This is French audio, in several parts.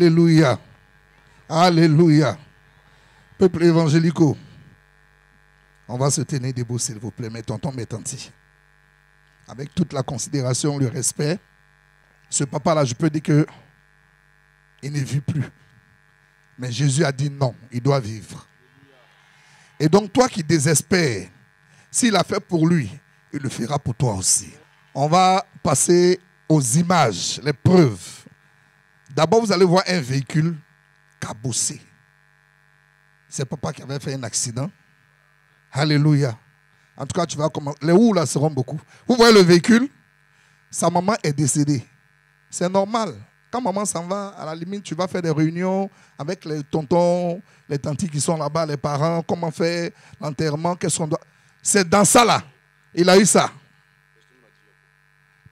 Alléluia. Alléluia. Peuple évangélico, on va se tenir debout, s'il vous plaît, mes tontons, mes tantis. Avec toute la considération, le respect, ce papa-là, je peux dire que il ne vit plus. Mais Jésus a dit non, il doit vivre. Et donc, toi qui désespères, s'il a fait pour lui, il le fera pour toi aussi. On va passer aux images, les preuves. D'abord, vous allez voir un véhicule cabossé. C'est papa qui avait fait un accident. Alléluia. En tout cas, tu vas comment. Les roues là seront beaucoup. Vous voyez le véhicule? Sa maman est décédée. C'est normal. Quand maman s'en va, à la limite, tu vas faire des réunions avec les tontons, les tantis qui sont là-bas, les parents, comment faire l'enterrement, qu'est-ce qu'on doit. C'est dans ça là. Il a eu ça.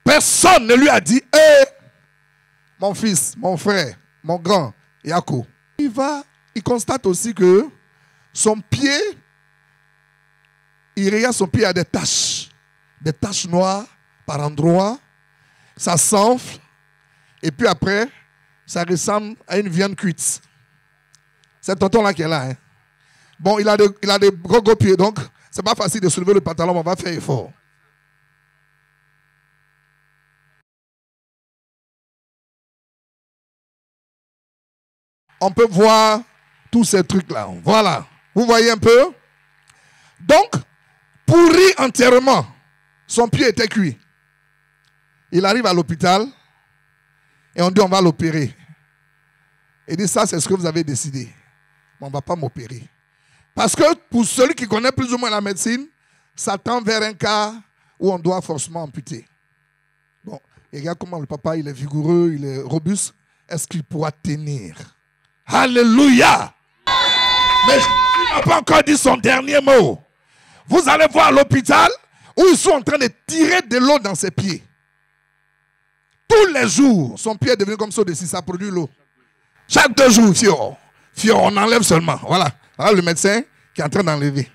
Personne ne lui a dit, hé, mon fils, mon frère, mon grand, Yako. Il constate aussi que son pied, il regarde son pied à des taches noires par endroits. Ça s'enfle. Et puis après, ça ressemble à une viande cuite. C'est tonton-là qui est là. Hein. Bon, il a des gros pieds, donc c'est pas facile de soulever le pantalon, mais on va faire effort. On peut voir tous ces trucs-là. Voilà. Vous voyez un peu? Donc, pourri entièrement. Son pied était cuit. Il arrive à l'hôpital et on dit on va l'opérer. Il dit ça, c'est ce que vous avez décidé. Mais on ne va pas m'opérer. Parce que pour celui qui connaît plus ou moins la médecine, ça tend vers un cas où on doit forcément amputer. Bon, et regarde comment le papa, il est vigoureux, il est robuste. Est-ce qu'il pourra tenir? Alléluia! Mais il n'a pas encore dit son dernier mot. Vous allez voir l'hôpital où ils sont en train de tirer de l'eau dans ses pieds. Tous les jours, son pied est devenu comme ça de ça produit l'eau. Chaque 2 jours, on enlève seulement. Voilà. Voilà le médecin qui est en train d'enlever.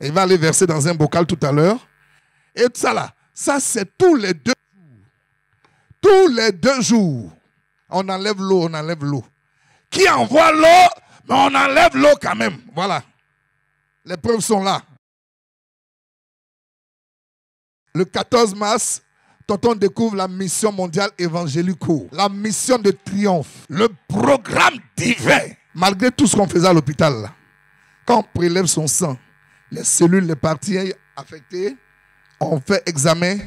Il va aller verser dans un bocal tout à l'heure. Et tout ça là, ça c'est tous les 2 jours. Tous les 2 jours, on enlève l'eau, on enlève l'eau. Qui envoie l'eau, mais on enlève l'eau quand même. Voilà. Les preuves sont là. Le 14 mars, tonton découvre la mission mondiale évangélico. La mission de triomphe. Le programme divin. Malgré tout ce qu'on faisait à l'hôpital, là, quand on prélève son sang, les cellules, les parties affectées, on fait examen,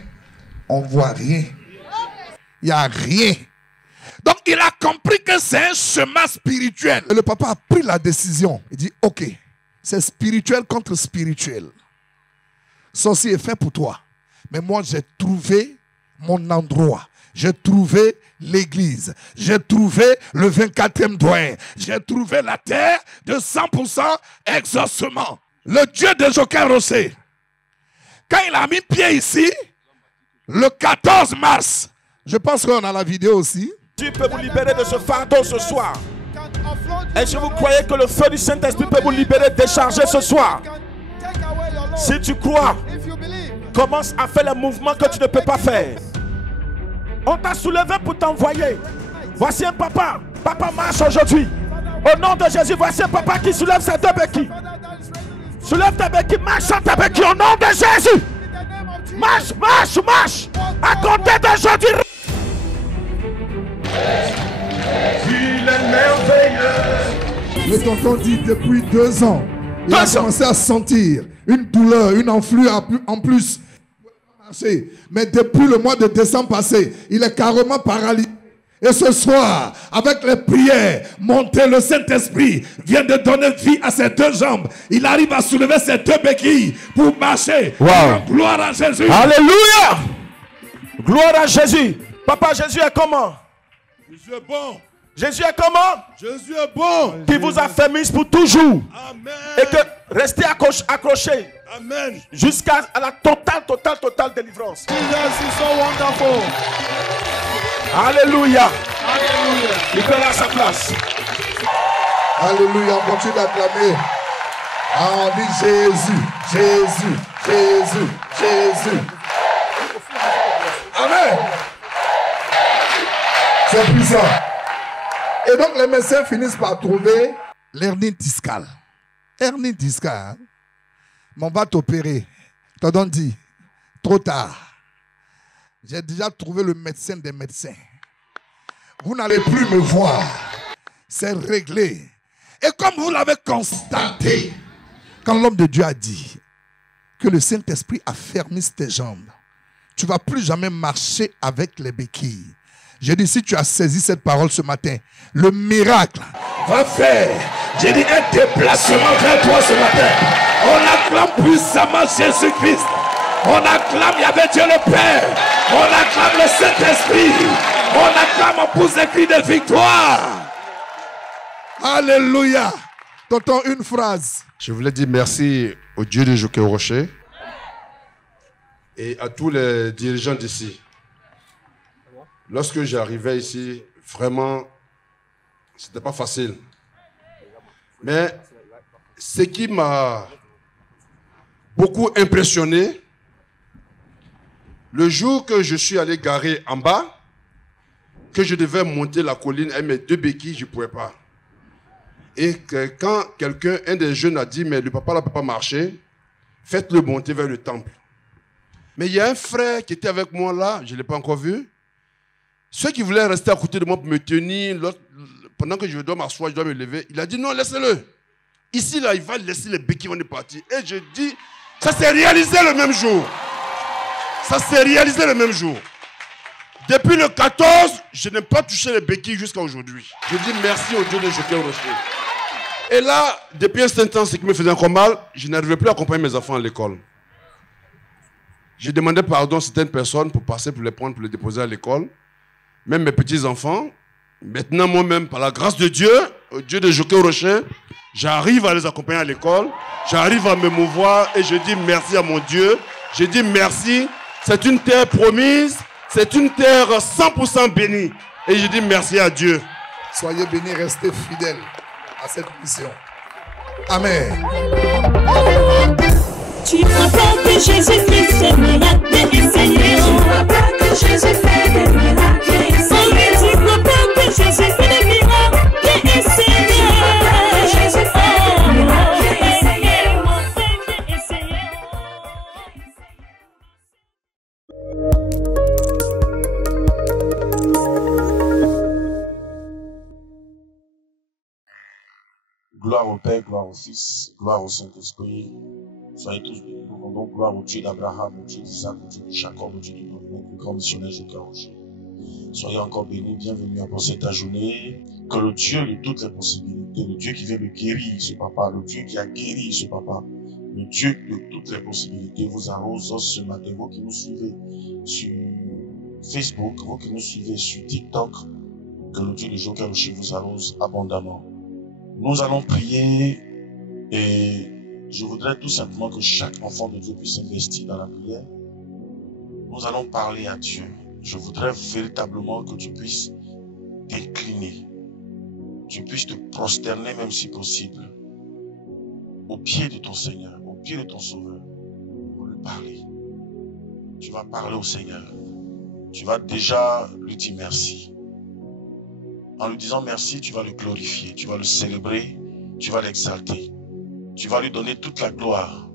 on ne voit rien. Il n'y a rien. Donc, il a compris que c'est un chemin spirituel. Et le papa a pris la décision. Il dit, ok, c'est spirituel contre spirituel. Ceci est fait pour toi. Mais moi, j'ai trouvé mon endroit. J'ai trouvé l'église. J'ai trouvé le 24e doyen. J'ai trouvé la terre de 100% exaucement. Le Dieu de Joker Rossé. Quand il a mis pied ici, le 14 mars, je pense qu'on a la vidéo aussi. Dieu peut vous libérer de ce fardeau ce soir. Et si vous croyez que le feu du Saint-Esprit peut vous libérer, décharger ce soir. Si tu crois, commence à faire les mouvements que tu ne peux pas faire. On t'a soulevé pour t'envoyer. Voici un papa. Papa marche aujourd'hui. Au nom de Jésus, voici un papa qui soulève ses 2 béquilles. Soulève tes béquilles, marche sur tes béquilles au nom de Jésus. Marche, marche, marche. À compter d'aujourd'hui. Il est merveilleux. Le tonton dit depuis 2 ans, il a commencé à sentir une douleur, une enflure en plus. Mais depuis le mois de décembre passé, il est carrément paralysé. Et ce soir, avec les prières, monter le Saint-Esprit vient de donner vie à ses 2 jambes. Il arrive à soulever ses 2 béquilles pour marcher. Wow. Gloire à Jésus. Alléluia. Gloire à Jésus. Papa, Jésus est comment? Jésus est bon. Jésus est comment? Jésus est bon. Qui vous a fait mise pour toujours. Amen. Et que restez accrochés. Amen. Jusqu'à la totale délivrance. Jesus is so wonderful. Alléluia. Alléluia. Il peut aller à sa place. Alléluia. On continue d'acclamer. On dit Jésus, Jésus, Jésus, Jésus. Amen. C'est puissant. Et donc les médecins finissent par trouver l'hernie discale. Hernie discale. Mais on va t'opérer. T'as dit, trop tard. J'ai déjà trouvé le médecin des médecins. Vous n'allez plus me voir. C'est réglé. Et comme vous l'avez constaté, quand l'homme de Dieu a dit que le Saint-Esprit a fermé tes jambes, tu ne vas plus jamais marcher avec les béquilles. J'ai dit, si tu as saisi cette parole ce matin, le miracle va faire, j'ai dit, un déplacement vers toi ce matin. On acclame puissamment Jésus-Christ. On acclame Yahvé Dieu le Père. On acclame le Saint-Esprit. On acclame, on pousse des cris de victoire. Alléluia. Tonton, une phrase. Je voulais dire merci au Dieu de Joker Rocher et à tous les dirigeants d'ici. Lorsque j'arrivais ici, vraiment, c'était pas facile. Mais ce qui m'a beaucoup impressionné, le jour que je suis allé garer en bas, que je devais monter la colline avec mes 2 béquilles, je ne pouvais pas. Et que quand quelqu'un, un des jeunes a dit, mais le papa ne peut pas marcher, faites-le monter vers le temple. Mais il y a un frère qui était avec moi là, je ne l'ai pas encore vu. Ceux qui voulaient rester à côté de moi pour me tenir, pendant que je dois m'asseoir, je dois me lever, il a dit non, laissez-le. Ici, là, il va laisser les béquilles, on est parti. Et je dis, ça s'est réalisé le même jour. Ça s'est réalisé le même jour. Depuis le 14, je n'ai pas touché les béquilles jusqu'à aujourd'hui. Je dis merci au Dieu de Joker Rocher. Et là, depuis un certain temps, ce qui me faisait encore mal, je n'arrivais plus à accompagner mes enfants à l'école. Je demandais pardon à certaines personnes pour passer, pour les prendre, pour les déposer à l'école. Même mes petits-enfants. Maintenant, moi-même, par la grâce de Dieu, au Dieu de Joker Rocher, j'arrive à les accompagner à l'école. J'arrive à me mouvoir et je dis merci à mon Dieu. Je dis merci. C'est une terre promise. C'est une terre 100% bénie. Et je dis merci à Dieu. Soyez bénis, restez fidèles à cette mission. Amen. Tu crois pas que Jésus-Christ fait des miracles et Seigneur? Tu crois pas que Jésus fait des miracles et Seigneur? Tu crois pas que Jésus fait des miracles et Seigneur? Jésus fait des miracles et Seigneur, mon Seigneur et Seigneur. Gloire au Père, gloire au Fils, gloire au Saint-Esprit. Soyez tous bénis. Nous rendons gloire au Dieu d'Abraham, au Dieu d'Isaac, au Dieu de Jacob, au Dieu de notre grand missionnaire Joker Rocher. Soyez encore bénis, bienvenue pour cette journée. Que le Dieu de toutes les possibilités, le Dieu qui vient de guérir ce papa, le Dieu qui a guéri ce papa, le Dieu de toutes les possibilités vous arrose ce matin. Vous qui nous suivez sur Facebook, vous qui nous suivez sur TikTok, que le Dieu de Joker Rocher vous arrose abondamment. Nous allons prier et je voudrais tout simplement que chaque enfant de Dieu puisse s'investir dans la prière. Nous allons parler à Dieu. Je voudrais véritablement que tu puisses t'incliner. Tu puisses te prosterner même si possible au pied de ton Seigneur, au pied de ton Sauveur pour lui parler. Tu vas parler au Seigneur. Tu vas déjà lui dire merci. En lui disant merci, tu vas le glorifier, tu vas le célébrer, tu vas l'exalter. Tu vas lui donner toute la gloire.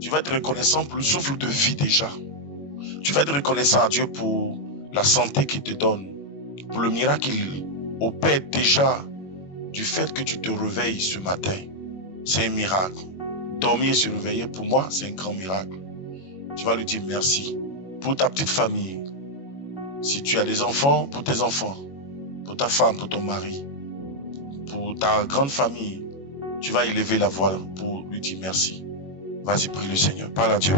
Tu vas être reconnaissant pour le souffle de vie déjà. Tu vas être reconnaissant à Dieu pour la santé qu'il te donne, pour le miracle qu'il opère déjà du fait que tu te réveilles ce matin. C'est un miracle. Dormir et se réveiller, pour moi, c'est un grand miracle. Tu vas lui dire merci pour ta petite famille. Si tu as des enfants, pour tes enfants. Pour ta femme, pour ton mari, pour ta grande famille, tu vas élever la voix pour lui dire merci. Vas-y, prie le Seigneur. Parle à Dieu.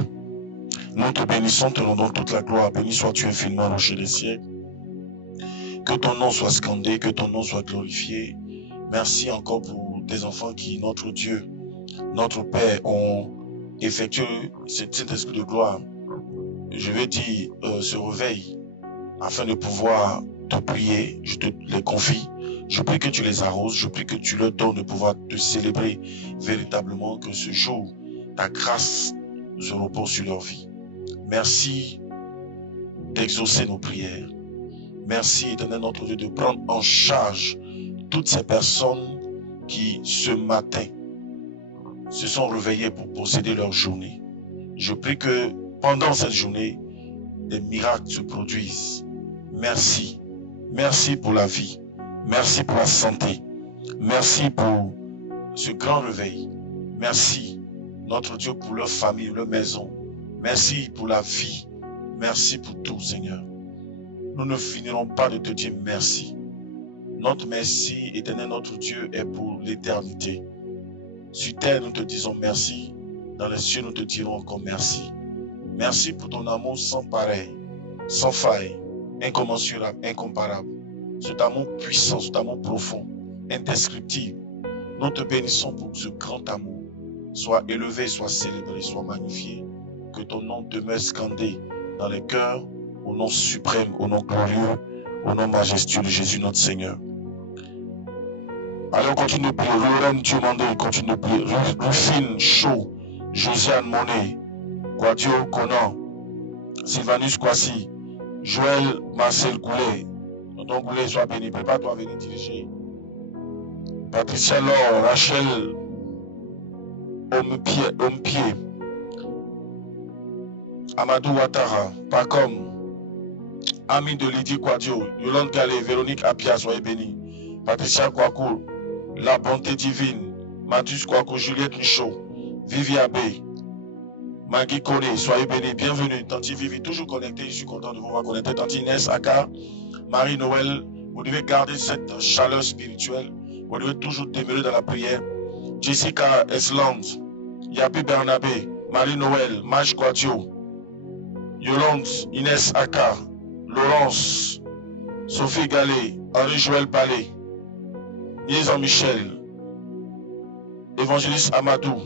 Nous te bénissons, te rendons toute la gloire. Béni sois-tu infiniment, rocher des siècles. Que ton nom soit scandé, que ton nom soit glorifié. Merci encore pour tes enfants qui, notre Dieu, notre Père, ont effectué cet esprit de gloire. Je veux dire, ce réveil, afin de pouvoir te prier, je te les confie. Je prie que tu les arroses, je prie que tu leur donnes de pouvoir te célébrer véritablement, que ce jour, ta grâce se repose sur leur vie. Merci d'exaucer nos prières. Merci, éternel notre Dieu, de prendre en charge toutes ces personnes qui, ce matin, se sont réveillées pour posséder leur journée. Je prie que pendant cette journée, des miracles se produisent. Merci. Merci pour la vie. Merci pour la santé. Merci pour ce grand réveil. Merci, notre Dieu, pour leur famille, leur maison. Merci pour la vie. Merci pour tout, Seigneur. Nous ne finirons pas de te dire merci. Notre merci, éternel notre Dieu, est pour l'éternité. Sur terre, nous te disons merci. Dans les cieux, nous te dirons encore merci. Merci pour ton amour sans pareil, sans faille, incommensurable, incomparable. Cet amour puissant, cet amour profond, indescriptible. Nous te bénissons pour que ce grand amour soit élevé, soit célébré, soit magnifié. Que ton nom demeure scandé dans les cœurs, au nom suprême, au nom glorieux, au nom majestueux de Jésus notre Seigneur. Allez, on continue de prier. Lorraine Diomandé, continue de prier. Rufine Chaud, Josiane Monet, Quadio Conan, Sylvanus Kwasi, Joël Marcel Goulet. Tonton Goulet, sois béni. Prépare-toi à venir diriger. Patricia Laure, Rachel Ompier, Amadou Ouattara, Pacom, Ami de Lydie Quadio, Yolande Gallet, Véronique Apia, soyez bénis. Patricia Kouakou, La Bonté Divine, Mathus Kouakou, Juliette Michaud, Vivi Abbé, Magui Kone, soyez bénis, bienvenue. Tanti Vivi, toujours connecté, je suis content de vous voir connecté. Tanti Inès Aka, Marie-Noël, vous devez garder cette chaleur spirituelle, vous devez toujours demeurer dans la prière. Jessica Esland, Yapi Bernabé, Marie-Noël, Maj Quadio, Yolande, Inès Aka, Laurence, Sophie Gallet, Henri-Joël Ballet, Niézan Michel, Évangéliste Amadou,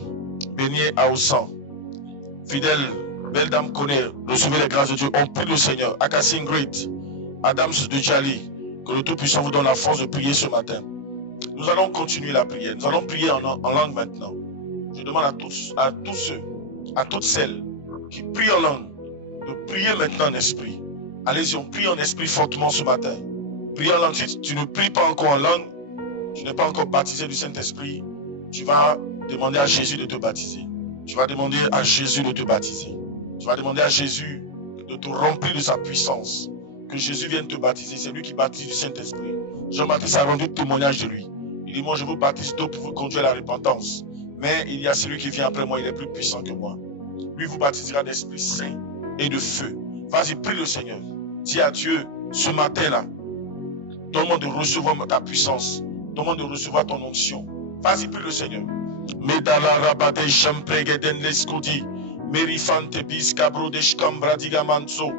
Beignet Aoussan, Fidèle, Belle Dame Koné, recevez les grâces de Dieu, on prie le Seigneur, Akassin Great, Adams de Djali, que le Tout-Puissant vous donne la force de prier ce matin. Nous allons continuer la prière, nous allons prier en langue maintenant. Je demande à tous ceux, à toutes celles qui prient en langue, de prier maintenant en esprit. Allez-y, on prie en esprit fortement ce matin. Priez en langue. Si tu ne pries pas encore en langue, tu n'es pas encore baptisé du Saint-Esprit, tu vas demander à Jésus de te baptiser. Tu vas demander à Jésus de te baptiser. Tu vas demander à Jésus de te remplir de sa puissance. Que Jésus vienne te baptiser. C'est lui qui baptise du Saint-Esprit. Jean-Baptiste a rendu témoignage de lui. Il dit, moi je vous baptise d'eau pour vous conduire à la repentance. Mais il y a celui qui vient après moi, il est plus puissant que moi. Lui vous baptisera d'Esprit Saint et de feu. Vas-y, prie le Seigneur. Dis à Dieu, ce matin-là, donne-moi de recevoir ta puissance. Donne-moi de recevoir ton onction. Vas-y, prie le Seigneur. Medala rabade champregeden lescudi. Merifante biscabro de scambradiga manso.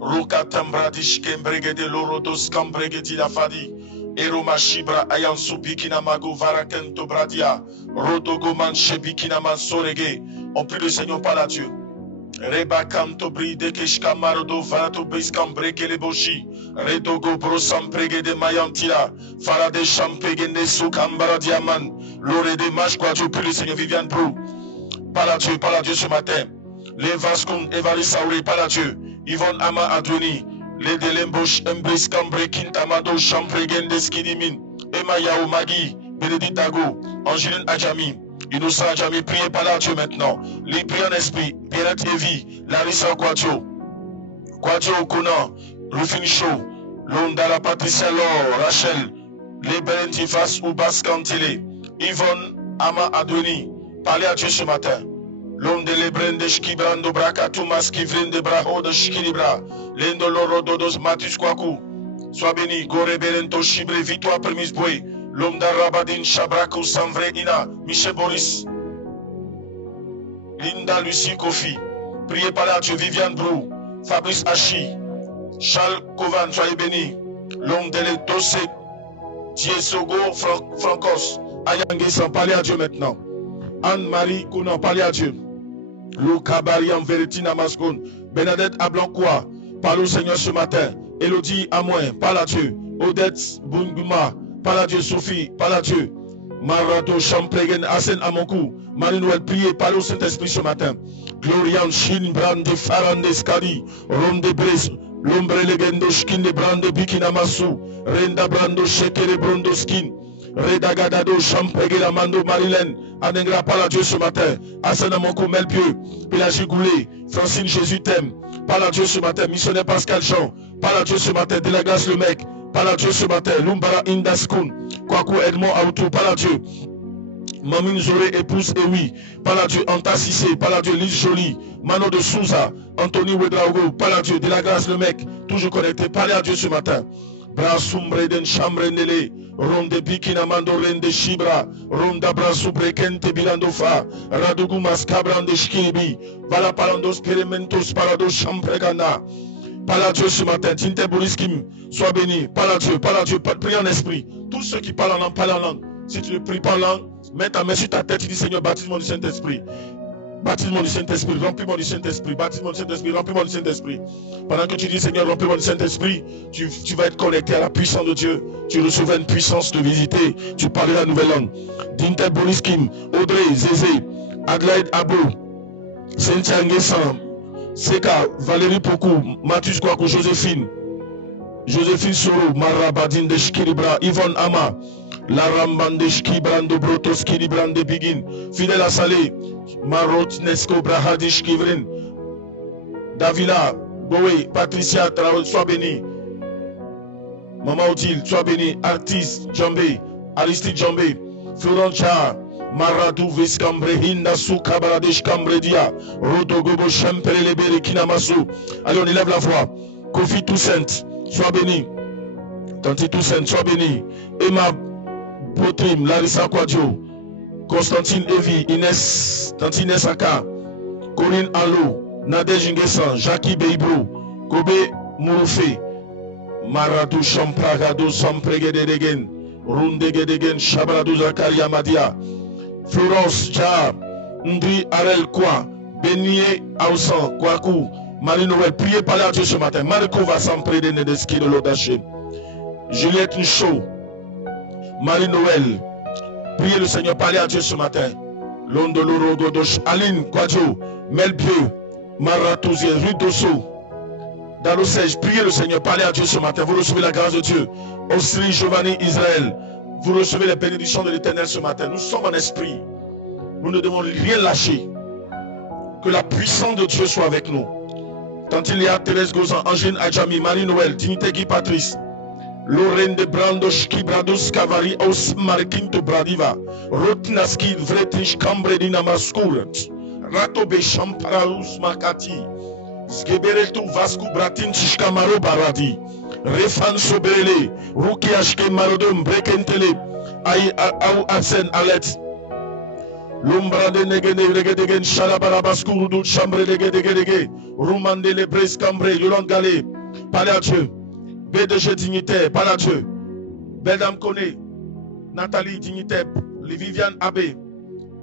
Rokatambradish kembregede lorodos cambregedi la fadi. Eroma shibra ayan subikina mago varakento bradia. Rodogo man shebikina man sorege. On prie le Seigneur par la Dieu. Reba canto bride keshka marodo varato briskam breke le boshi. Redogo brosam prege de mayantila. Fara de champege nesu kambara diaman. L'ore de mach quoi Dieu prie le Seigneur Viviane Brou. Par la Dieu ce matin. Les Vascoun Evari Saouri par la Dieu. Yvonne Ama Adoni. Les Delembosh Embriskam brekin tamado champregen deskidimin. Emma Yao Magui. Bénédicte Dago. Angeline Adjami. Innocent Adjami, priez par la Dieu maintenant. Les priez en esprit. Pierrette Evi. Larissa Quadio. Quadio Conan. Rufin Chaud. Londala Patricia Laure. Rachel. Les Belentifas ou Baskantile. Yvonne Ama Adoni. Parlez à Dieu ce matin. L'homme de l'Ebren de Shkibrando Braka, Toumas Kivrin de Braho de Shkilibra, l'Indoloro Dodos Matus Kwaku. Sois béni, Gore Berento Chibre, Victoire Premis Boué, l'homme d'Arabadin Shabraku Sanvre Ina, Michel Boris, Linda Lucie Kofi. Priez par là, Dieu Viviane Brou, Fabrice Hachi, Charles Kovan, soyez béni. L'homme de l'Edossé, Tiesogo Francos, Ayanguessan, parlez à Dieu maintenant. Anne-Marie Kounan, parlez à Dieu. Luca Bariam Veretina Mascon, Bernadette Ablancois, parle au Seigneur ce matin. Elodie Amoin, parle à Dieu. Odette Bunguma, parle à Dieu. Sophie, parle à Dieu. Marado Champregen Asen Amonkou, Marie-Noël, priez, parle au Saint-Esprit ce matin. Glorian Shin Brande Farande Skadi, Ronde Bres, L'ombre legendo skin de brando bikina masu. Renda brando shekere brondo skin. Redagadado champegela mando Marilène. Adengra parle à Dieu ce matin. Asana Moko Melpieu. Il a gigoulé. Francine Jésus t'aime. Parle à Dieu ce matin. Missionnaire Pascal Jean. Parle à Dieu ce matin. De la grâce le mec. Parle à Dieu ce matin. Lumbara Indaskun. Kwaku Edmond Auto. Parle à Dieu. Mamine Zoré, épouse et oui. Parle à Dieu. Anta Sissé. Parle à Dieu. Lise Jolie. Mano de Souza. Anthony Wedraogo. Parle à Dieu. De la grâce le mec. Toujours connecté. Parlez à Dieu ce matin. Brasumbre den chambre nele. Ronde bikina mando rende shibra. Ronda brasubre kente bilandofa. Radugu maskabrande shkiribi. Vala palandos perimentos parados champregana. Parle à Dieu ce matin. Tinte Boriskim. Sois béni. Parle à Dieu. Parle à Dieu. Prie en esprit. Tous ceux qui parlent en langue, parlent en langue. Si tu ne pries pas en langue, mets ta main sur ta tête. Tu dis Seigneur, baptise-moi du Saint-Esprit. Baptise-moi du Saint-Esprit. Remplis-moi du Saint-Esprit. Baptise-moi du Saint-Esprit. Remplis-moi du Saint-Esprit. Pendant que tu dis Seigneur, remplis-moi du Saint-Esprit, tu vas être connecté à la puissance de Dieu. Tu recevras une puissance de visiter. Tu parleras la nouvelle langue. Dinte Boriskim, Audrey, Zézé, Adelaide Abo, Cynthia Nguessan, Seka, Valérie Pokou, Mathus Kwaku, Joséphine Soro, Marabadine de Shkiribra, Yvonne Ama, Laramban de Shkibrando Brotoski Librande Bigin, Fidèle à Salé, Marot Nesco Brahadish Kivrin, Davila, Boé, Patricia Traoré, sois béni. Maman Odile, sois béni. Artiste, Djambé, Aristide Djambé, Florent Char, Maradou Viscambre, Hinda Soukabradesh Cambredia, Rodogobo Chempele Lebere Kinamasu. Allez, on élève la voix. Kofi Toussaint, sois béni. Tanti Toussaint, sois béni. Emma Botrim, Larissa Kwadjo, Constantine Evi, Inès, Tanti Inès Aka, Corinne Allo, Nadège Nguessan, Jackie Beibro, Kobe Mouroufé, Maradou Champragado Sampregedegen, Rundegedegen, Shabradou Zakaria Madia, Florence Cha, Ndri Arel Kwa, Benier Aousan, Kwaku, Marie-Noël, priez, parlez à Dieu ce matin. Marco va s'emprêter de ski de l'Odaché. Juliette Nchou, Marie-Noël, priez le Seigneur, parlez à Dieu ce matin. Londoloro Godosh, Aline Kwadjo, Melpieu, Maratouzier, Rudosso, dans l'Osège, priez le Seigneur, parlez à Dieu ce matin. Vous recevez la grâce de Dieu. Osri, Giovanni, Israël, vous recevez les bénédictions de l'Éternel ce matin. Nous sommes en esprit. Nous ne devons rien lâcher. Que la puissance de Dieu soit avec nous. Tantilia, Thérèse Gozan, Angine Adjami, Marie-Noël, Dignité Guy Patrice, Lorraine de Brandos, Kibrados, Kavari, Os Marikinto Bradiva, Rotnaski, Vretish, Cambredina Mascour, Ratobe Champaralus Makati, Skeberetu Vasco Bratin Chishkamaro Baradi, Refan Soberele, Ruki Ashke Marodum, Brekentele, Aou Absen Alet, Lumbra de Negene, Regedegen, Shalabarabascourou, Chambre de Gedege, Roumande le Bres Cambré, Yolande Galé, parlez à Dieu, BDG Dignitaire, parlez à Dieu, Beldam Kone, Nathalie Dignitaire, les Viviane Abbé,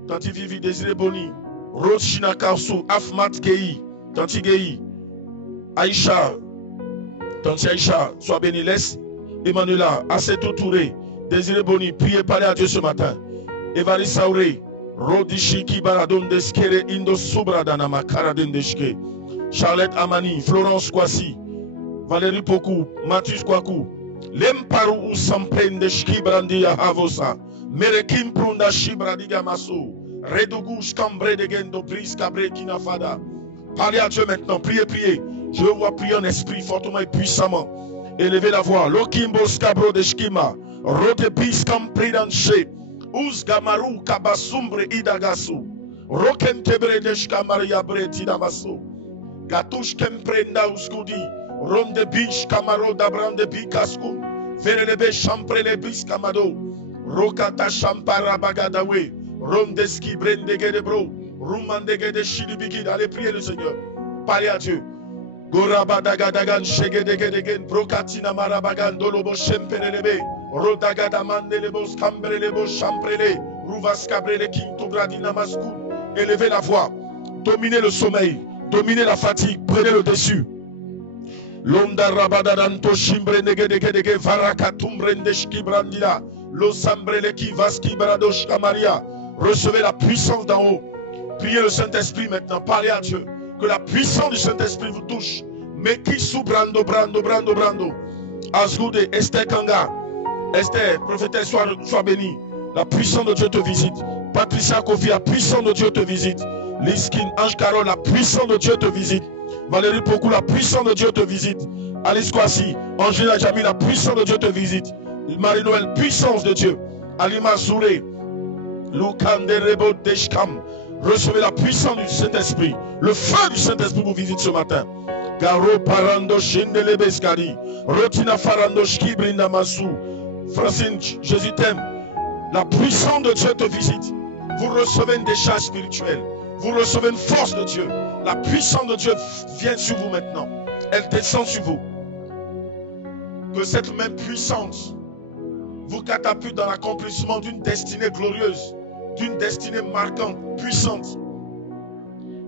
Tanti Vivi Désiré Boni, Rose Chinakarsou, Afmat Gei, Tanti Gei, Aïcha, Tanti Aïcha, sois béni, laisse Emmanuela, Assetou Touré, Désiré Boni, priez, parlez à Dieu ce matin, Evaris Sauré, Rodishi Kibaradon Deskere Indo Subradana Makaradon Deshke, Charlotte Amani, Florence Kwasi, Valérie Pokou, Mathus Kwaku, Lemparu Usampren Deshki Brandia Havosa, Merekim Prunda Shibradiga Maso, Redougush Cambre de Gendo Pris Cabre Kinafada. Parlez à Dieu maintenant, priez, priez. Je vois prier en esprit fortement et puissamment. Élevez la voix. Lokimbos Cabro Deshkima, Rotepis Campridanche. Uz Gamaru Kabasumbre Idagasu Roken Tebre Deshka Maria Bretida Vaso Gatush Kemprenda Uskudi Ronde Bish Kamaro Dabrande Bikaskum Ferelebe Champre Lebis Kamado Rokata Champara Bagadawe Rondeski Brende Gedebro Rumande Gede Shidibiki. Allez prier le Seigneur. Parlez à Dieu. Goraba Dagadagan Shegedegedegen Brokatina Marabagan Dolobo Shemperelebe Rodagada Mandelebos Cambrelebos Champrele Rouvas Cabrele Kinto Bradina Maskou. Élevez la voix. Dominez le sommeil. Dominez la fatigue. Prenez le dessus. Londa Rabadadanto Shimbre Negedegedege Varakatumbrendeshki Brandila Losambreleki Vaski Bradosh Kamaria. Recevez la puissance d'en haut. Priez le Saint-Esprit maintenant. Parlez à Dieu. Que la puissance du Saint-Esprit vous touche. Meki sou brando. Azgoude, Esther Kanga. Esther, prophétesse, sois bénie. La puissance de Dieu te visite. Patricia Kofi, la puissance de Dieu te visite. Liskin, Ange Carole, la puissance de Dieu te visite. Valérie Pokou, la puissance de Dieu te visite. Alice Kwasi, Angela Jami, la puissance de Dieu te visite. Marie-Noël, puissance de Dieu. Alima Zouré, Lukande Rebo Deshkam. Recevez la puissance du Saint-Esprit. Le feu du Saint-Esprit vous visite ce matin. Garo Parando Shindele Beskari. Rotina Farando Shkibrinda Massou. Francine, Jésus t'aime. La puissance de Dieu te visite. Vous recevez une décharge spirituelle. Vous recevez une force de Dieu. La puissance de Dieu vient sur vous maintenant. Elle descend sur vous. Que cette même puissance vous catapulte dans l'accomplissement d'une destinée glorieuse, d'une destinée marquante, puissante.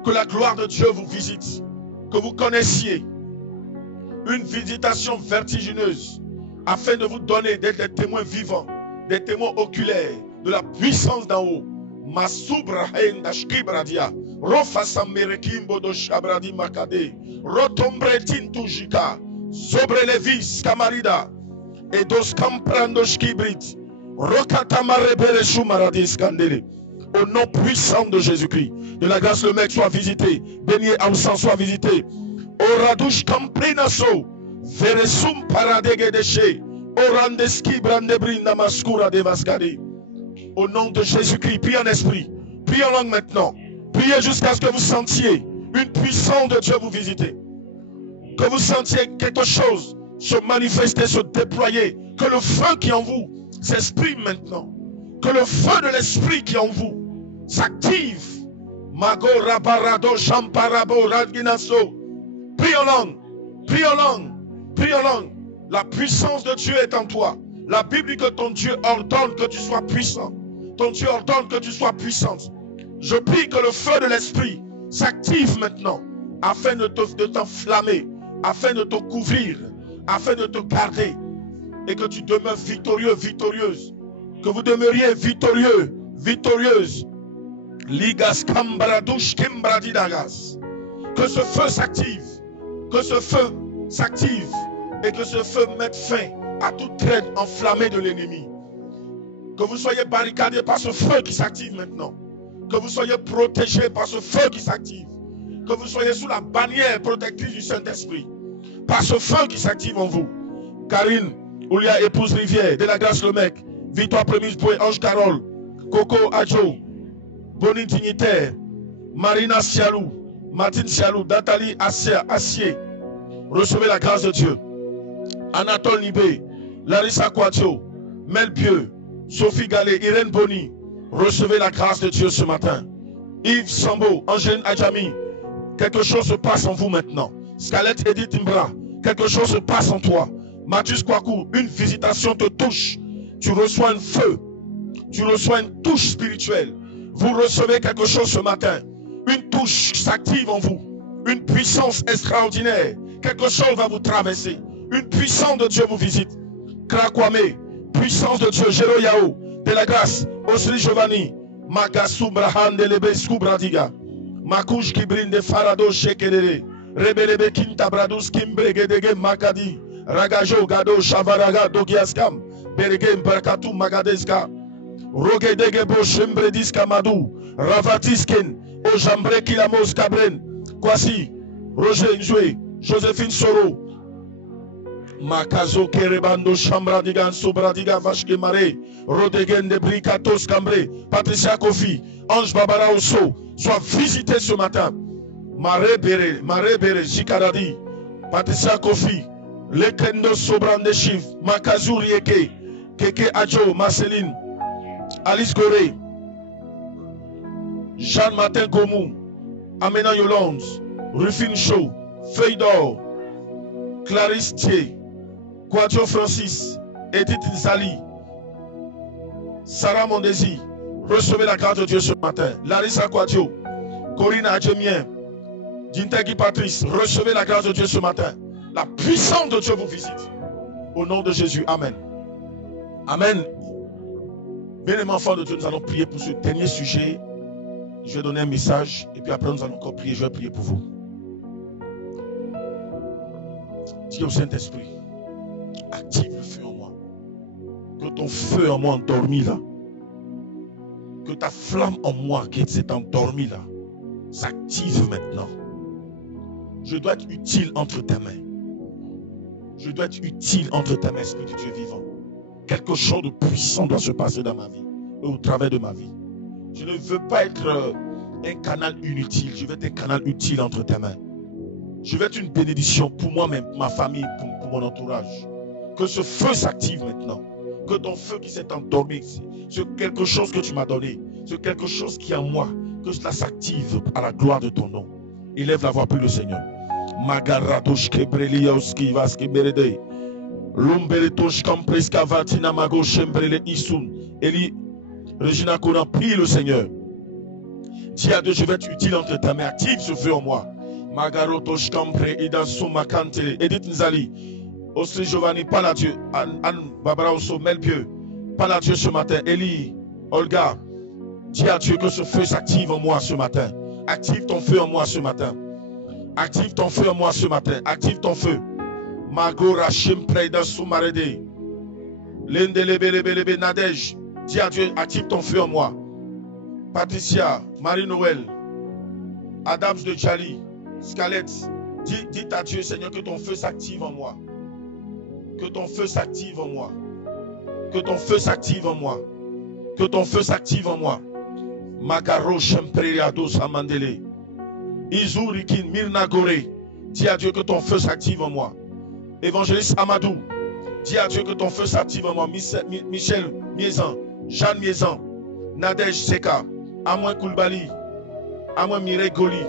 Que la gloire de Dieu vous visite. Que vous connaissiez une visitation vertigineuse afin de vous donner des témoins vivants, des témoins oculaires de la puissance d'en haut. Masubra henda shkibradia rofa samerekimbo do shabradi makade rotombre tintujika sobre levis kamarida et dos camprando shkibrit rokata marebere shumaradi skandele. Au nom puissant de Jésus-Christ, de la grâce, le mec soit visité, béni Amsan soit visité. Oradouche kamprinaso veresum paradege deshe orandeski brandebrinda maskura devaskade. Au nom de Jésus-Christ, priez en esprit, priez en langue maintenant. Priez jusqu'à ce que vous sentiez une puissance de Dieu vous visiter. Que vous sentiez quelque chose se manifester, se déployer. Que le feu qui est en vous s'exprime maintenant. Que le feu de l'esprit qui est en vous s'active. Mago rabarado champarabo radginaso. Prie en langue, prie en langue, prie en langue. La puissance de Dieu est en toi. La Bible dit que ton Dieu ordonne que tu sois puissant. Ton Dieu ordonne que tu sois puissante. Je prie que le feu de l'esprit s'active maintenant afin de t'enflammer, afin de te couvrir, afin de te garder et que tu demeures victorieux, victorieuse. Que vous demeuriez victorieux, victorieuse. Ligas kambaradouche kimbradidagas. Que ce feu s'active. Que ce feu s'active. Et que ce feu mette fin à toute traîne enflammée de l'ennemi. Que vous soyez barricadés par ce feu qui s'active maintenant. Que vous soyez protégés par ce feu qui s'active. Que vous soyez sous la bannière protectrice du Saint-Esprit. Par ce feu qui s'active en vous. Karine, Oulia, épouse Rivière, de la grâce le mec. Victoire Prémise Boué, Ange Carole, Coco Adjo, Bonnie Dignitaire, Marina Sialou, Martine Sialou, Nathalie Assier. Recevez la grâce de Dieu. Anatole Nibé, Larissa Kouatio, Melpieux, Sophie Gallet, Irène Boni. Recevez la grâce de Dieu ce matin. Yves Sambo, Angèle Adjami. Quelque chose se passe en vous maintenant. Scarlett Edith Imbra, quelque chose se passe en toi. Mathieu Kwaku, une visitation te touche. Tu reçois un feu. Tu reçois une touche spirituelle. Vous recevez quelque chose ce matin. Une touche s'active en vous. Une puissance extraordinaire. Quelque chose va vous traverser. Une puissance de Dieu vous visite. Krakwame, puissance de Dieu. Jero Yao, de la grâce. Osri Giovanni, Magasou Brahan de Lebeskou Bradiga. Makouj Kibrin de Farado Shekelele. Rebelebe Kinta Bradous Kimbregedege Makadi. Ragajo Gado Shavaraga Dogiaskam. Beregem Barakatou Magadeska. Rogedegebo Shembrediska Madou. Ravatisken. Ojambre Kilamos Kabren. Kwasi. Roger Njoué. Joséphine Soro. Makazo Kerebando Chambradigan Sobradiga Vashke Mare. Rodegen de Brikatos Cambré. Patricia Kofi. Ange Babara Osso. Sois visité ce matin. Mare Bere, Jikaradi. Patricia Kofi. Lekendo Sobrande Chiv. Makazou Rieke. Keke Adjo, Marceline. Alice Goré. Jeanne Martin Gomou. Amena Yolande. Rufine Chou. Feuille d'Or. Clarisse Thier. Quadio Francis. Edith Nzali. Sarah Mondesi. Recevez la grâce de Dieu ce matin. Larissa Quadio. Corinne Adjemien. Dintegi Patrice. Recevez la grâce de Dieu ce matin. La puissance de Dieu vous visite. Au nom de Jésus. Amen. Amen. Bien-aimés enfants de Dieu, nous allons prier pour ce dernier sujet. Je vais donner un message et puis après nous allons encore prier. Je vais prier pour vous. Dis au Saint-Esprit, active le feu en moi. Que ton feu en moi endormi là, que ta flamme en moi qui s'est endormie là, s'active maintenant. Je dois être utile entre tes mains. Je dois être utile entre tes mains, Esprit de Dieu vivant. Quelque chose de puissant doit se passer dans ma vie et au travers de ma vie. Je ne veux pas être un canal inutile. Je veux être un canal utile entre tes mains. Je veux être une bénédiction pour moi-même, pour ma famille, pour mon entourage. Que ce feu s'active maintenant. Que ton feu qui s'est endormi, c'est quelque chose que tu m'as donné, c'est quelque chose qui est en moi, que cela s'active à la gloire de ton nom. Élève la voix pour le Seigneur. Magaradosh kebreliaoski vaske berede. Lumberetosh kampreska vatina mago shembrele isun. Eli Regina Konan, prie le Seigneur. Dis à Dieu, je vais être utile entre ta main. Active ce feu en moi. Magarotosh kampre idasu makantele. Edith Nzali. Aussi Giovanni, parle à Dieu. Anne Barbara Osso, Melpieu, parle à Dieu ce matin. Elie, Olga, dis à Dieu que ce feu s'active en moi ce matin. Active ton feu en moi ce matin. Active ton feu en moi ce matin. Active ton feu. Mago Rachim Preida Soumarede. Lendelebelebelebe Nadej. Dis à Dieu, active ton feu en moi. Patricia, Marie-Noël, Adams de Chali, Scarlett. Dis à Dieu, Seigneur, que ton feu s'active en moi. Que ton feu s'active en moi. Que ton feu s'active en moi. Que ton feu s'active en moi. Magaro Shempreados Amandele. Izurikin Mirna Gore. Dis à Dieu que ton feu s'active en moi. Évangéliste Amadou. Dis à Dieu que ton feu s'active en moi. Michel Miezan. Jeanne Miezan. Nadej Seka. Amouin Koulibaly. Amouin Mireille Goli.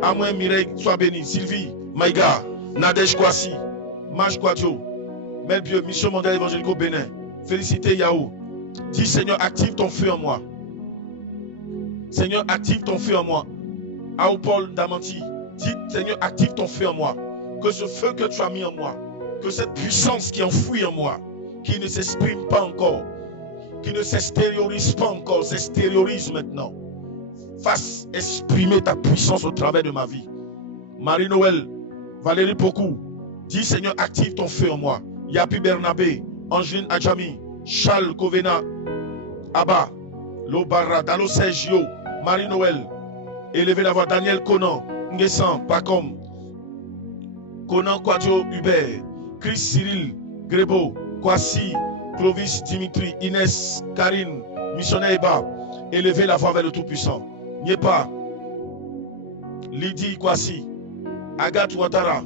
Amouin Mireille sois béni. Sylvie Maïga. Nadej Kwasi. Maj Kwadjo. Melpieu, Mission mondiale évangélique au Bénin. Félicité Yahoo. Dis Seigneur, active ton feu en moi. Seigneur, active ton feu en moi. Aopol Damanti. Dis Seigneur, active ton feu en moi. Que ce feu que tu as mis en moi, que cette puissance qui est enfouie en moi, qui ne s'exprime pas encore, qui ne s'extériorise pas encore, s'extériorise maintenant. Fasse exprimer ta puissance au travers de ma vie. Marie-Noël, Valérie Pokou. Dis Seigneur, active ton feu en moi. Yapi Bernabé, Angeline Adjami, Charles Kovena, Abba, Lobara, Dalo Sergio, Marie-Noël, élevez la voix, Daniel Conan, Ngesan, Pacom, Conan Kwadjo Hubert, Chris Cyril, Grebo, Kwasi, Clovis Dimitri, Inès, Karine, Missionnaire Eba, élevez la voix vers le Tout-Puissant. Niepa, Lydie Kwasi, Agathe Ouattara,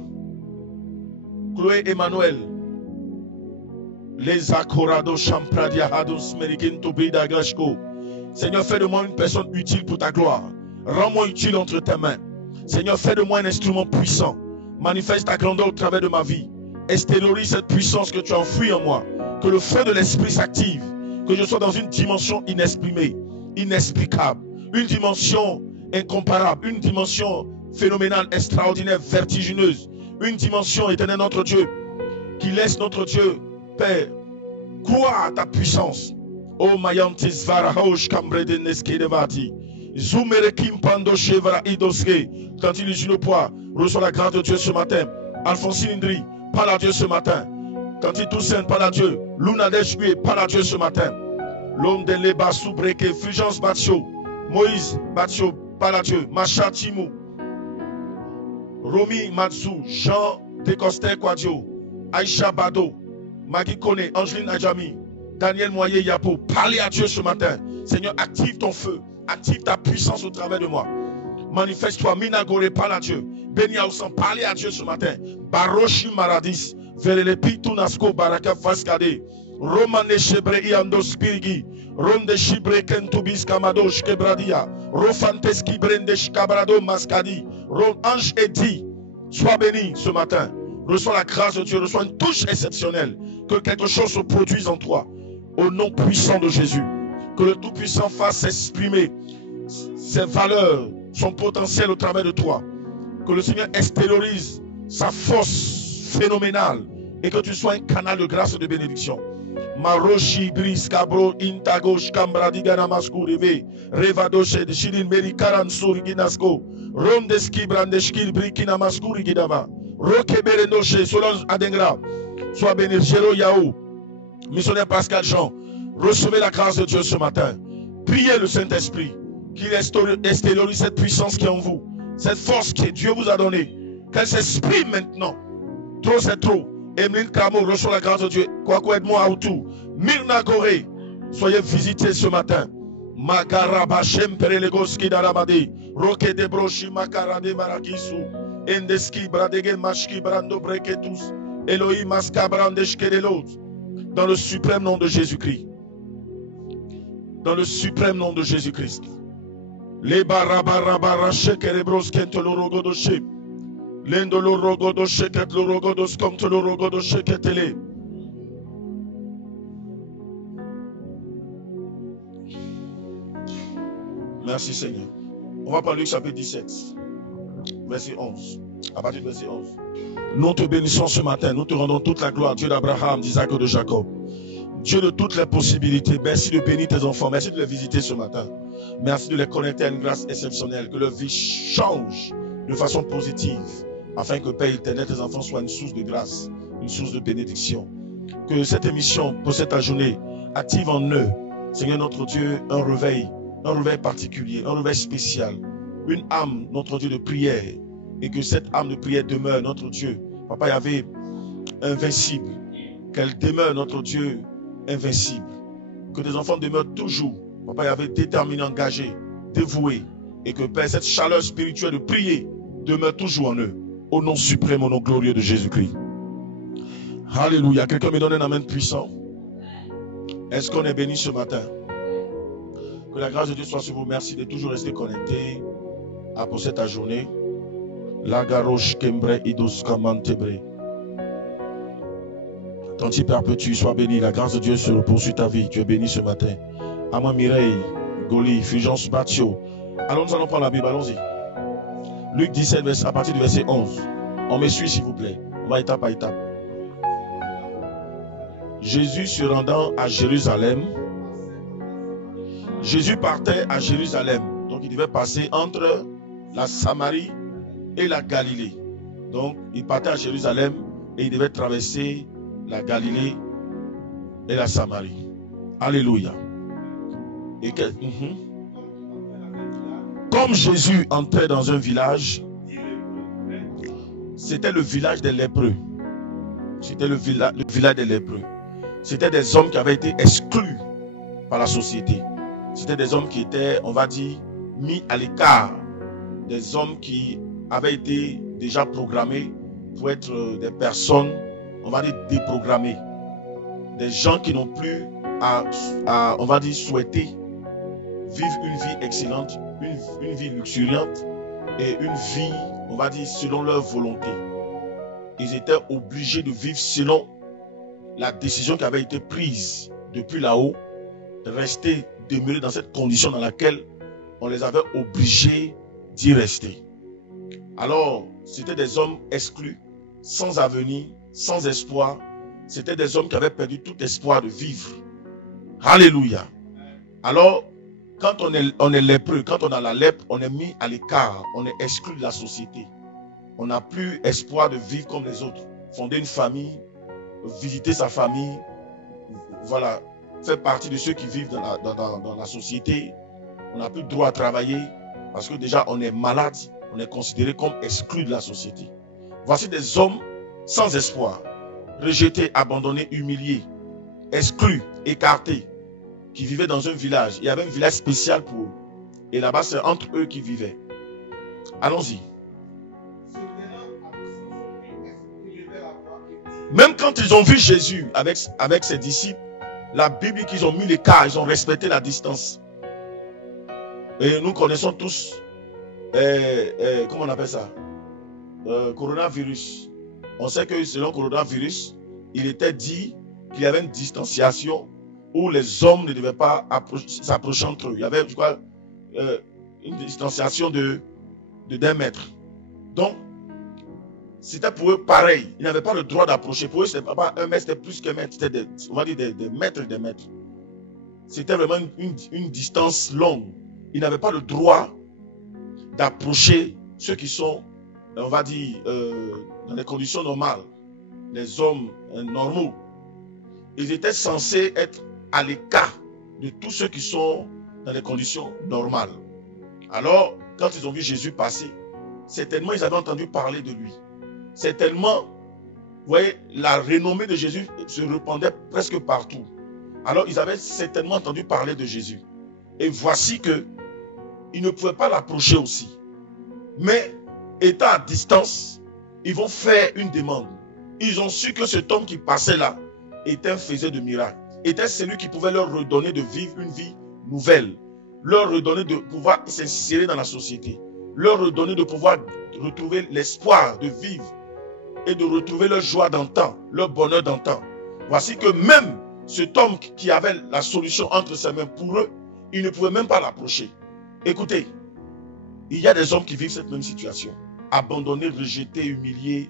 Chloé Emmanuel, les Akorado Champradia Hados Merikinto Brida Gashko. Seigneur, fais de moi une personne utile pour ta gloire. Rends-moi utile entre tes mains. Seigneur, fais de moi un instrument puissant. Manifeste ta grandeur au travers de ma vie. Extériorise cette puissance que tu as enfouie en moi. Que le feu de l'esprit s'active. Que je sois dans une dimension inexprimée, inexplicable. Une dimension incomparable. Une dimension phénoménale, extraordinaire, vertigineuse. Une dimension, éternelle, notre Dieu, qui laisse notre Dieu, Père, croire à ta puissance. Oh, Mayantis Varahosh Kambrede Neskedevati. Zumerekim Pando Chevra Idoske. Quand il est le poids, reçois la grâce de Dieu ce matin. Alphonsine Indri, parle à Dieu ce matin. Quand il Toussaint, parle à Dieu. Luna Deshue, parle à Dieu ce matin. L'homme de Leba Soubreke, Fulgence Batio, Moïse Batio, parle à Dieu. Macha Timou, Romy Matsu, Jean Decoster Kwadjo, Aïcha Bado, Magui Kone, Angeline Adjami, Daniel Moyer Yapo, parlez à Dieu ce matin. Seigneur, active ton feu, active ta puissance au travers de moi. Manifeste-toi, Minagore, parle à Dieu. Béni Aousan, parlez à Dieu ce matin. Baroshi Maradis, Verelepi Tunasko Baraka Faskade, Romane Shebre Iando Spirigi, Ronde Shibre Kentubis Kamadosh Kebradia, Rofanteski Brendesh Kabrado Maskadi, Ange Edi, sois béni ce matin. Reçois la grâce de Dieu, reçois une touche exceptionnelle. Que quelque chose se produise en toi. Au nom puissant de Jésus. Que le Tout-Puissant fasse exprimer ses valeurs, son potentiel au travers de toi. Que le Seigneur extériorise sa force phénoménale. Et que tu sois un canal de grâce et de bénédiction. Maroshi Bris Cabro Intagosh Kambradigana Maskureve Revadoshe de Shilin Merikaran Suriginasko Rondeski Brandeshkil Brikina Maskurigidava Roque Berenoche, Solange Adengra, sois béni. Géro Yahou, missionnaire Pascal Jean, recevez la grâce de Dieu ce matin. Priez le Saint-Esprit, qu'il extériorise cette puissance qui est en vous, cette force que Dieu vous a donnée, qu'elle s'exprime maintenant. Trop c'est trop. Emeline Kamo, reçois la grâce de Dieu. Kwako Edmond Aoutou, Myrna Goré, soyez visités ce matin. Makaraba Shempere Legoski Darabadi, Roque de Brochi Makarade Marakisu, Endeski Bradege Mashki Brando Breketus, Elohim Maska Brandeshkerelos, dans le suprême nom de Jésus-Christ. Dans le suprême nom de Jésus-Christ. Les Barabarabara Shekerebros Kentolorogodoshe, Lendolorogodoshe Ketlorogodos Komtolorogodoshe Ketele. Merci Seigneur. On va prendre Luc chapitre 17, verset 11. À partir du verset 11. Nous te bénissons ce matin. Nous te rendons toute la gloire. Dieu d'Abraham, d'Isaac et de Jacob. Dieu de toutes les possibilités. Merci de bénir tes enfants. Merci de les visiter ce matin. Merci de les connecter à une grâce exceptionnelle. Que leur vie change de façon positive. Afin que Père éternel, tes enfants soient une source de grâce. Une source de bénédiction. Que cette émission, pour cette journée, active en eux, Seigneur notre Dieu, un réveil particulier, un réveil spécial, une âme, notre Dieu, de prière, et que cette âme de prière demeure, notre Dieu, Papa Yahvé, invincible, qu'elle demeure, notre Dieu, invincible, que tes enfants demeurent toujours, Papa Yahvé, déterminés, engagés, dévoués, et que Père, cette chaleur spirituelle de prier demeure toujours en eux, au nom suprême, au nom glorieux de Jésus-Christ. Alléluia. Quelqu'un me donne un amen puissant? Est-ce qu'on est béni ce matin? Que la grâce de Dieu soit sur vous. Merci de toujours rester connecté pour cette journée. La garoche kembre idos kamantebre. Tanti perpétue, sois béni. La grâce de Dieu se repose sur ta vie. Tu es béni ce matin. Ama Mireille, Goli, Fulgence Batio. Allons, nous allons prendre la Bible. Allons-y. Luc 17, à partir du verset 11. On me suit, s'il vous plaît. On va étape à étape. Jésus se rendant à Jérusalem. Jésus partait à Jérusalem. Donc il devait passer entre la Samarie et la Galilée. Donc il partait à Jérusalem et il devait traverser la Galilée et la Samarie. Alléluia. Et Comme Jésus entrait dans un village, c'était le village des lépreux. C'était le village des lépreux. C'était des hommes qui avaient été exclus par la société. C'était des hommes qui étaient, on va dire, mis à l'écart. Des hommes qui avaient été déjà programmés pour être des personnes, on va dire, déprogrammées. Des gens qui n'ont plus à, on va dire, souhaiter vivre une vie excellente, une vie luxuriante et une vie, on va dire, selon leur volonté. Ils étaient obligés de vivre selon la décision qui avait été prise depuis là-haut, de rester demeurer dans cette condition dans laquelle on les avait obligés d'y rester. Alors, c'était des hommes exclus, sans avenir, sans espoir. C'était des hommes qui avaient perdu tout espoir de vivre. Alléluia. Alors, quand on est lépreux, quand on a la lèpre, on est mis à l'écart, on est exclu de la société. On n'a plus espoir de vivre comme les autres. Fonder une famille, visiter sa famille, voilà, faire partie de ceux qui vivent dans la société. On n'a plus droit à travailler parce que déjà on est malade, on est considéré comme exclu de la société. Voici des hommes sans espoir, rejetés, abandonnés, humiliés, exclus, écartés, qui vivaient dans un village. Il y avait un village spécial pour eux. Et là-bas, c'est entre eux qu'ils vivaient. Allons-y. Même quand ils ont vu Jésus avec ses disciples, la Bible dit qu'ils ont mis l'écart, ils ont respecté la distance. Et nous connaissons tous, comment on appelle ça? Coronavirus. On sait que selon coronavirus, il était dit qu'il y avait une distanciation où les hommes ne devaient pas s'approcher entre eux. Il y avait, je crois, une distanciation de 1 mètre. Donc, c'était pour eux pareil. Ils n'avaient pas le droit d'approcher. Pour eux, ce n'était pas 1 mètre, c'était plus qu'un mètre. C'était on va dire des mètres et des mètres. C'était vraiment une distance longue. Ils n'avaient pas le droit d'approcher ceux qui sont on va dire, dans les conditions normales, les hommes normaux, ils étaient censés être à l'écart de tous ceux qui sont dans les conditions normales. Alors, quand ils ont vu Jésus passer, certainement ils avaient entendu parler de lui. Certainement, vous voyez, la renommée de Jésus se répandait presque partout. Alors, ils avaient certainement entendu parler de Jésus. Et voici que ils ne pouvaient pas l'approcher aussi. Mais, étant à distance, ils vont faire une demande. Ils ont su que cet homme qui passait là était un faiseur de miracles. Était celui qui pouvait leur redonner de vivre une vie nouvelle. Leur redonner de pouvoir s'insérer dans la société. Leur redonner de pouvoir retrouver l'espoir de vivre et de retrouver leur joie d'antan, leur bonheur d'antan. Voici que même cet homme qui avait la solution entre ses mains, pour eux, ils ne pouvaient même pas l'approcher. Écoutez, il y a des hommes qui vivent cette même situation. Abandonnés, rejetés, humiliés,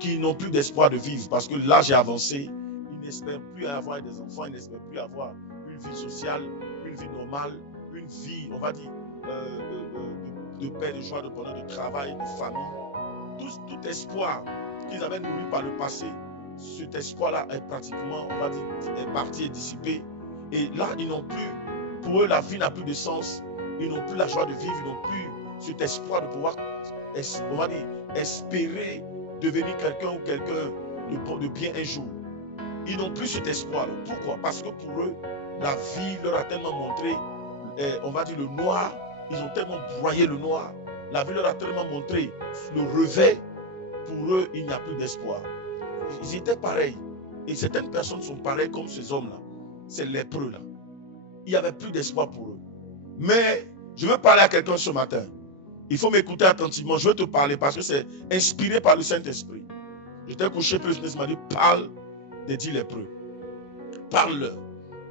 qui n'ont plus d'espoir de vivre parce que l'âge est avancé. Ils n'espèrent plus avoir des enfants, ils n'espèrent plus avoir une vie sociale, une vie normale, une vie, on va dire, de paix, de joie, de bonheur, de travail, de famille. Tout espoir qu'ils avaient nourri par le passé, cet espoir-là est pratiquement, on va dire, est parti et dissipé. Et là, ils n'ont plus, pour eux, la vie n'a plus de sens. Ils n'ont plus la joie de vivre, ils n'ont plus cet espoir de pouvoir, on va dire, espérer devenir quelqu'un ou quelqu'un de bien un jour. Ils n'ont plus cet espoir. Pourquoi? Parce que pour eux, la vie leur a tellement montré, on va dire, le noir. Ils ont tellement broyé le noir. La vie leur a tellement montré le revers. Pour eux, il n'y a plus d'espoir. Ils étaient pareils. Et certaines personnes sont pareilles comme ces hommes-là. Ces lépreux-là. Il n'y avait plus d'espoir pour eux. Mais je veux parler à quelqu'un ce matin. Il faut m'écouter attentivement. Je veux te parler parce que c'est inspiré par le Saint-Esprit. J'étais couché, puis le Saint-Esprit m'a dit, parle des 10 lépreux. Parle-leur.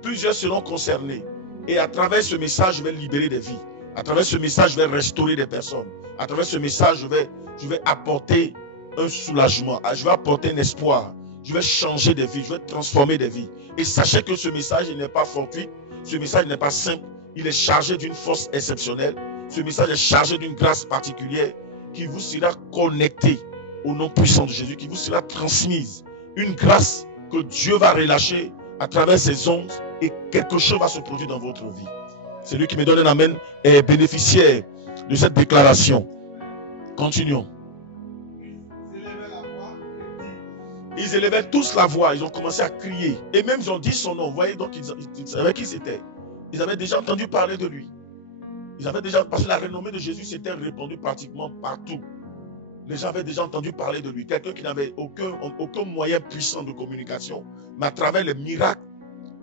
Plusieurs seront concernés. Et à travers ce message, je vais libérer des vies. À travers ce message, je vais restaurer des personnes. À travers ce message, je vais apporter un soulagement. Je vais apporter un espoir. Je vais changer des vies. Je vais transformer des vies. Et sachez que ce message, il n'est pas fortuit. Ce message n'est pas simple. Il est chargé d'une force exceptionnelle. Ce message est chargé d'une grâce particulière qui vous sera connectée au nom puissant de Jésus, qui vous sera transmise. Une grâce que Dieu va relâcher à travers ses ondes et quelque chose va se produire dans votre vie. Celui qui me donne un amen est bénéficiaire de cette déclaration. Continuons. Ils élevaient tous la voix, ils ont commencé à crier. Et même ils ont dit son nom. Vous voyez, donc ils savaient qui c'était. Ils avaient déjà entendu parler de lui. Ils avaient déjà, parce que la renommée de Jésus s'était répandue pratiquement partout. Les gens avaient déjà entendu parler de lui. Quelqu'un qui n'avait aucun moyen puissant de communication. Mais à travers les miracles,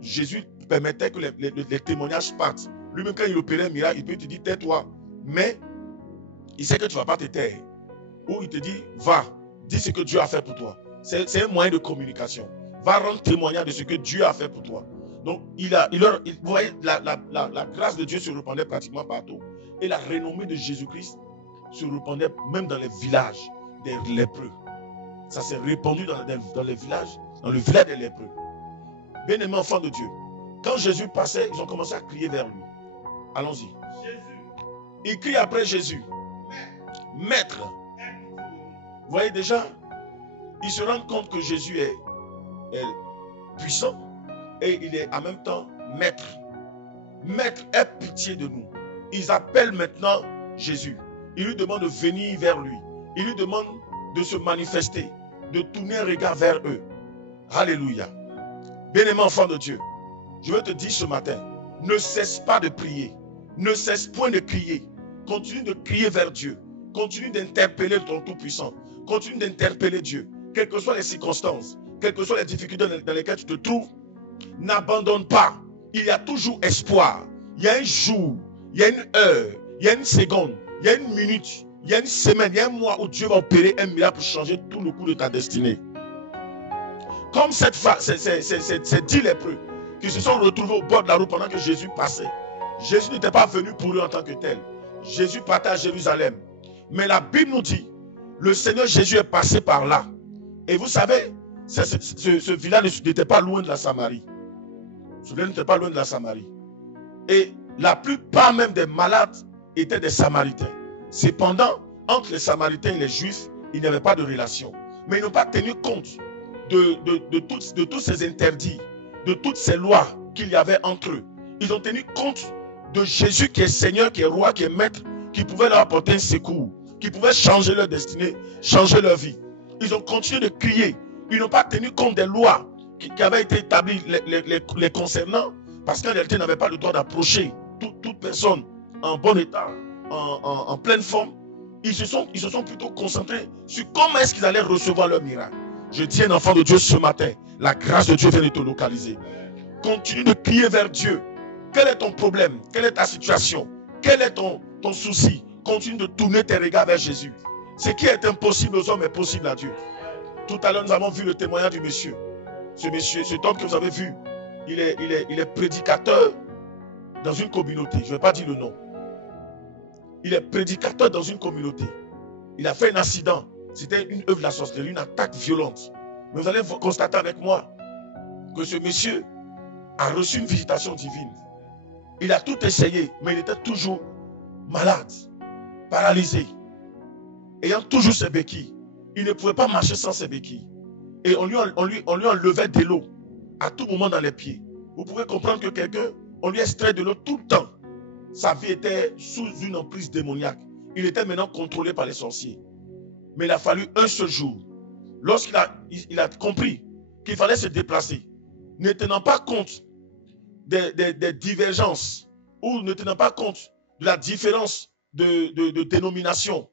Jésus permettait que les témoignages partent. Lui-même, quand il opérait un miracle, il peut te dire, tais-toi. Mais il sait que tu ne vas pas te taire. Ou il te dit, va, dis ce que Dieu a fait pour toi. C'est un moyen de communication. Va rendre témoignage de ce que Dieu a fait pour toi. Donc, vous voyez, la grâce de Dieu se répandait pratiquement partout. Et la renommée de Jésus-Christ se répandait même dans les villages des lépreux. Ça s'est répandu dans les villages, dans le village des lépreux. Bien-aimés enfants de Dieu, quand Jésus passait, ils ont commencé à crier vers lui. Allons-y. Ils crient après Jésus. Maître. Vous voyez déjà, ils se rendent compte que Jésus est puissant et il est en même temps maître. Maître, aie pitié de nous. Ils appellent maintenant Jésus. Ils lui demandent de venir vers lui. Ils lui demandent de se manifester, de tourner un regard vers eux. Alléluia. Bien-aimé enfant de Dieu, je veux te dire ce matin, ne cesse pas de prier. Ne cesse point de crier. Continue de crier vers Dieu. Continue d'interpeller ton Tout-Puissant. Continue d'interpeller Dieu. Quelles que soient les circonstances, quelles que soient les difficultés dans lesquelles tu te trouves, n'abandonne pas. Il y a toujours espoir. Il y a un jour, il y a une heure, il y a une seconde, il y a une minute, il y a une semaine, il y a un mois où Dieu va opérer un miracle pour changer tout le cours de ta destinée. Comme ces 10 lépreux qui se sont retrouvés au bord de la route pendant que Jésus passait. Jésus n'était pas venu pour eux en tant que tel. Jésus partait à Jérusalem. Mais la Bible nous dit, le Seigneur Jésus est passé par là. Et vous savez, ce village n'était pas loin de la Samarie. Ce village n'était pas loin de la Samarie. Et la plupart même des malades étaient des Samaritains. Cependant, entre les Samaritains et les Juifs, il n'y avait pas de relation. Mais ils n'ont pas tenu compte de tous ces interdits, de toutes ces lois qu'il y avait entre eux. Ils ont tenu compte de Jésus qui est Seigneur, qui est Roi, qui est Maître, qui pouvait leur apporter un secours, qui pouvait changer leur destinée, changer leur vie. Ils ont continué de crier. Ils n'ont pas tenu compte des lois qui avaient été établies les concernant, parce qu'en réalité, ils n'avaient pas le droit d'approcher toute personne en bon état, en pleine forme. Ils se sont plutôt concentrés sur comment est-ce qu'ils allaient recevoir leur miracle. Je dis un enfant de Dieu ce matin, la grâce de Dieu vient de te localiser. Continue de crier vers Dieu. Quel est ton problème? Quelle est ta situation? Quel est ton souci? Continue de tourner tes regards vers Jésus. Ce qui est impossible aux hommes est possible à Dieu. Tout à l'heure, nous avons vu le témoignage du monsieur. Cet homme que vous avez vu, il est prédicateur dans une communauté. Je ne vais pas dire le nom. Il est prédicateur dans une communauté. Il a fait un accident. C'était une œuvre de la sorcellerie, une attaque violente. Mais vous allez constater avec moi que ce monsieur a reçu une visitation divine. Il a tout essayé, mais il était toujours malade, paralysé, ayant toujours ses béquilles. Il ne pouvait pas marcher sans ses béquilles. Et on lui enlevait de l'eau à tout moment dans les pieds. Vous pouvez comprendre que quelqu'un, on lui extrait de l'eau tout le temps. Sa vie était sous une emprise démoniaque. Il était maintenant contrôlé par les sorciers. Mais il a fallu un seul jour, lorsqu'il a compris qu'il fallait se déplacer, ne tenant pas compte des divergences ou ne tenant pas compte de la différence de dénomination.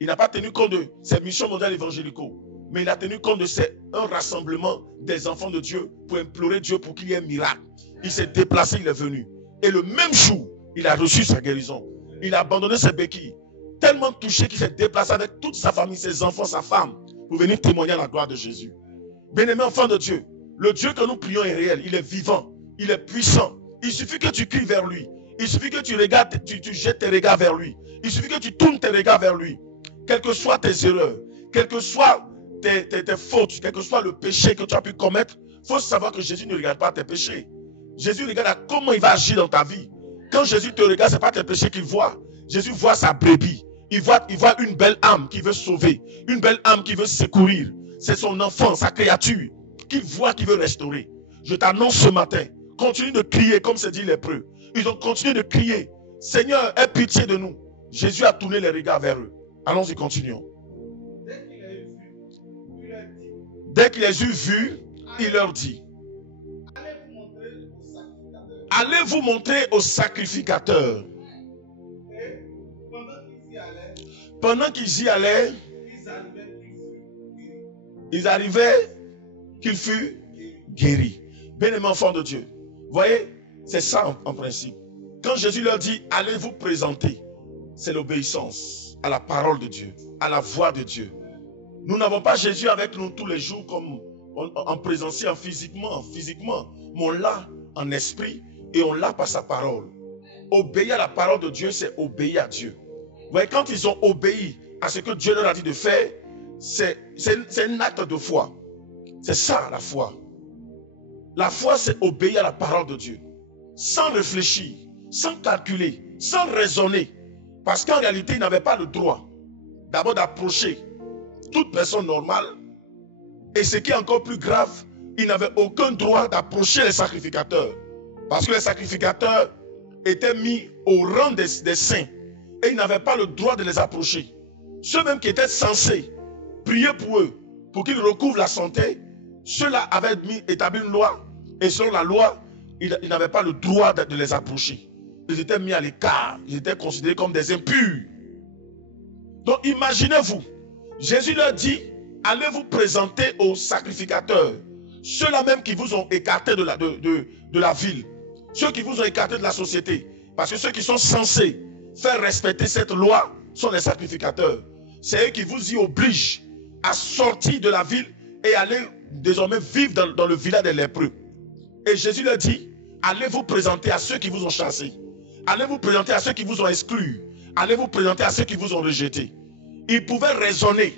Il n'a pas tenu compte de ces missions mondiales évangélicaux, mais il a tenu compte de un rassemblement des enfants de Dieu pour implorer Dieu pour qu'il y ait un miracle. Il s'est déplacé, il est venu. Et le même jour, il a reçu sa guérison. Il a abandonné ses béquilles. Tellement touché qu'il s'est déplacé avec toute sa famille, ses enfants, sa femme, pour venir témoigner à la gloire de Jésus. Bien-aimé enfant de Dieu, le Dieu que nous prions est réel, il est vivant, il est puissant. Il suffit que tu cries vers lui. Il suffit que tu regardes, tu jettes tes regards vers lui. Il suffit que tu tournes tes regards vers lui. Quelles que soient tes erreurs, quelles que soient tes fautes, quel que soit le péché que tu as pu commettre, il faut savoir que Jésus ne regarde pas tes péchés. Jésus regarde à comment il va agir dans ta vie. Quand Jésus te regarde, ce n'est pas tes péchés qu'il voit. Jésus voit sa brebis. Il voit une belle âme qui veut sauver, une belle âme qui veut secourir. C'est son enfant, sa créature, qu'il voit, qui veut restaurer. Je t'annonce ce matin, continue de crier comme c'est dit l'hébreu. Ils ont continué de crier, Seigneur, aie pitié de nous. Jésus a tourné les regards vers eux. Allons-y, continuons. Dès qu'il les eut vus, il leur dit, allez vous montrer au sacrificateur. Pendant qu'ils y allaient, ils arrivaient qu'il fut guéri. Bien-aimés enfants de Dieu, voyez, c'est ça en principe. Quand Jésus leur dit, allez vous présenter, c'est l'obéissance à la parole de Dieu, à la voix de Dieu. Nous n'avons pas Jésus avec nous tous les jours comme en présentiel, physiquement, mais on l'a en esprit et on l'a par sa parole. Obéir à la parole de Dieu, c'est obéir à Dieu. Vous voyez, quand ils ont obéi à ce que Dieu leur a dit de faire, c'est un acte de foi. C'est ça la foi. La foi, c'est obéir à la parole de Dieu. Sans réfléchir, sans calculer, sans raisonner. Parce qu'en réalité, ils n'avaient pas le droit d'abord d'approcher toute personne normale. Et ce qui est encore plus grave, ils n'avaient aucun droit d'approcher les sacrificateurs. Parce que les sacrificateurs étaient mis au rang des saints. Et ils n'avaient pas le droit de les approcher. Ceux même qui étaient censés prier pour eux, pour qu'ils recouvrent la santé, ceux-là avaient établi une loi. Et selon la loi, ils n'avaient pas le droit de les approcher. Ils étaient mis à l'écart. Ils étaient considérés comme des impurs. Donc imaginez-vous, Jésus leur dit, allez vous présenter aux sacrificateurs. Ceux-là même qui vous ont écarté de la ville. Ceux qui vous ont écarté de la société. Parce que ceux qui sont censés faire respecter cette loi sont les sacrificateurs. C'est eux qui vous y obligent à sortir de la ville et aller désormais vivre dans le village des lépreux. Et Jésus leur dit, allez vous présenter à ceux qui vous ont chassés. Allez vous présenter à ceux qui vous ont exclus. Allez vous présenter à ceux qui vous ont rejetés. Ils pouvaient raisonner.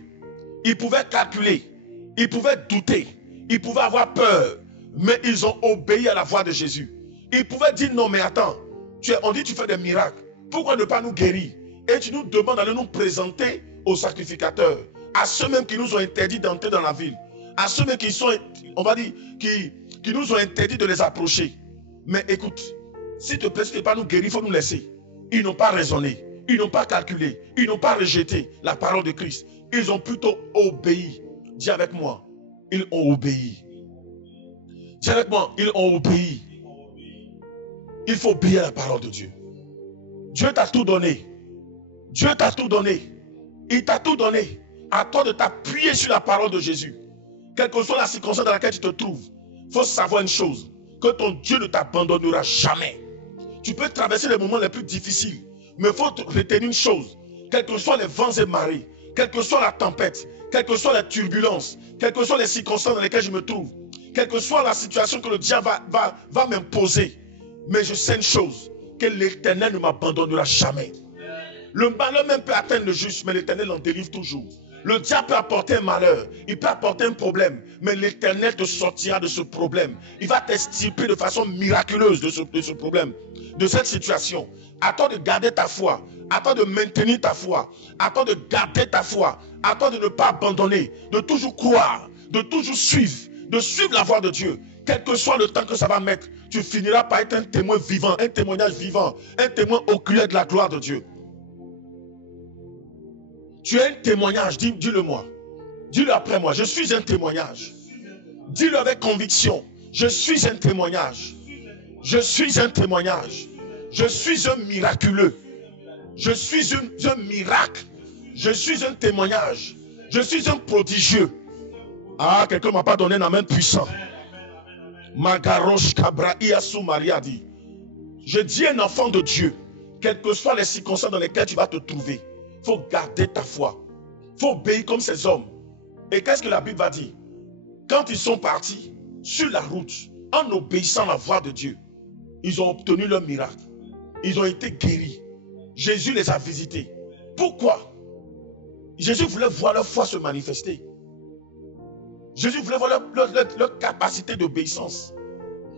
Ils pouvaient calculer. Ils pouvaient douter. Ils pouvaient avoir peur. Mais ils ont obéi à la voix de Jésus. Ils pouvaient dire, non mais attends, on dit tu fais des miracles. Pourquoi ne pas nous guérir? Et tu nous demandes d'aller nous présenter aux sacrificateurs, à ceux même qui nous ont interdit d'entrer dans la ville, à ceux même qui sont, on va dire, qui nous ont interdit de les approcher. Mais écoute, s'il te plaît, si tu ne veux pas nous guérir, il faut nous laisser. Ils n'ont pas raisonné, ils n'ont pas calculé, ils n'ont pas rejeté la parole de Christ. Ils ont plutôt obéi. Dis avec moi, ils ont obéi. Dis avec moi, ils ont obéi. Il faut obéir à la parole de Dieu. Dieu t'a tout donné. Dieu t'a tout donné. Il t'a tout donné. À toi de t'appuyer sur la parole de Jésus. Quelle que soit la circonstance dans laquelle tu te trouves, il faut savoir une chose, que ton Dieu ne t'abandonnera jamais. Tu peux traverser les moments les plus difficiles, mais il faut retenir une chose, quels que soient les vents et marées, quelle que soit la tempête, quelles que soient les turbulences, quelles que soient les circonstances dans lesquelles je me trouve, quelle que soit la situation que le diable va m'imposer, mais je sais une chose, que l'Éternel ne m'abandonnera jamais. Le malheur même peut atteindre le juste, mais l'Éternel en délivre toujours. Le diable peut apporter un malheur, il peut apporter un problème, mais l'Éternel te sortira de ce problème. Il va t'extirper de façon miraculeuse de ce problème, de cette situation. À toi de garder ta foi, à toi de maintenir ta foi, à toi de garder ta foi, à toi de ne pas abandonner, de toujours croire, de toujours suivre, de suivre la voie de Dieu. Quel que soit le temps que ça va mettre, tu finiras par être un témoin vivant, un témoignage vivant, un témoin oculaire de la gloire de Dieu. Tu es un témoignage, dis-le moi. Dis-le après moi, je suis un témoignage. Dis-le avec conviction, je suis un témoignage. Je suis un témoignage. Je suis un miraculeux. Je suis un miracle. Je suis un témoignage. Je suis un prodigieux. Ah, quelqu'un ne m'a pas donné un amen puissant. Magarosh Kabra Iasu Maria dit. Je dis un enfant de Dieu, quelles que soient les circonstances dans lesquelles tu vas te trouver, il faut garder ta foi. Il faut obéir comme ces hommes. Et qu'est-ce que la Bible va dire? Quand ils sont partis sur la route, en obéissant à la voix de Dieu, ils ont obtenu leur miracle. Ils ont été guéris. Jésus les a visités. Pourquoi? Jésus voulait voir leur foi se manifester. Jésus voulait voir leur capacité d'obéissance.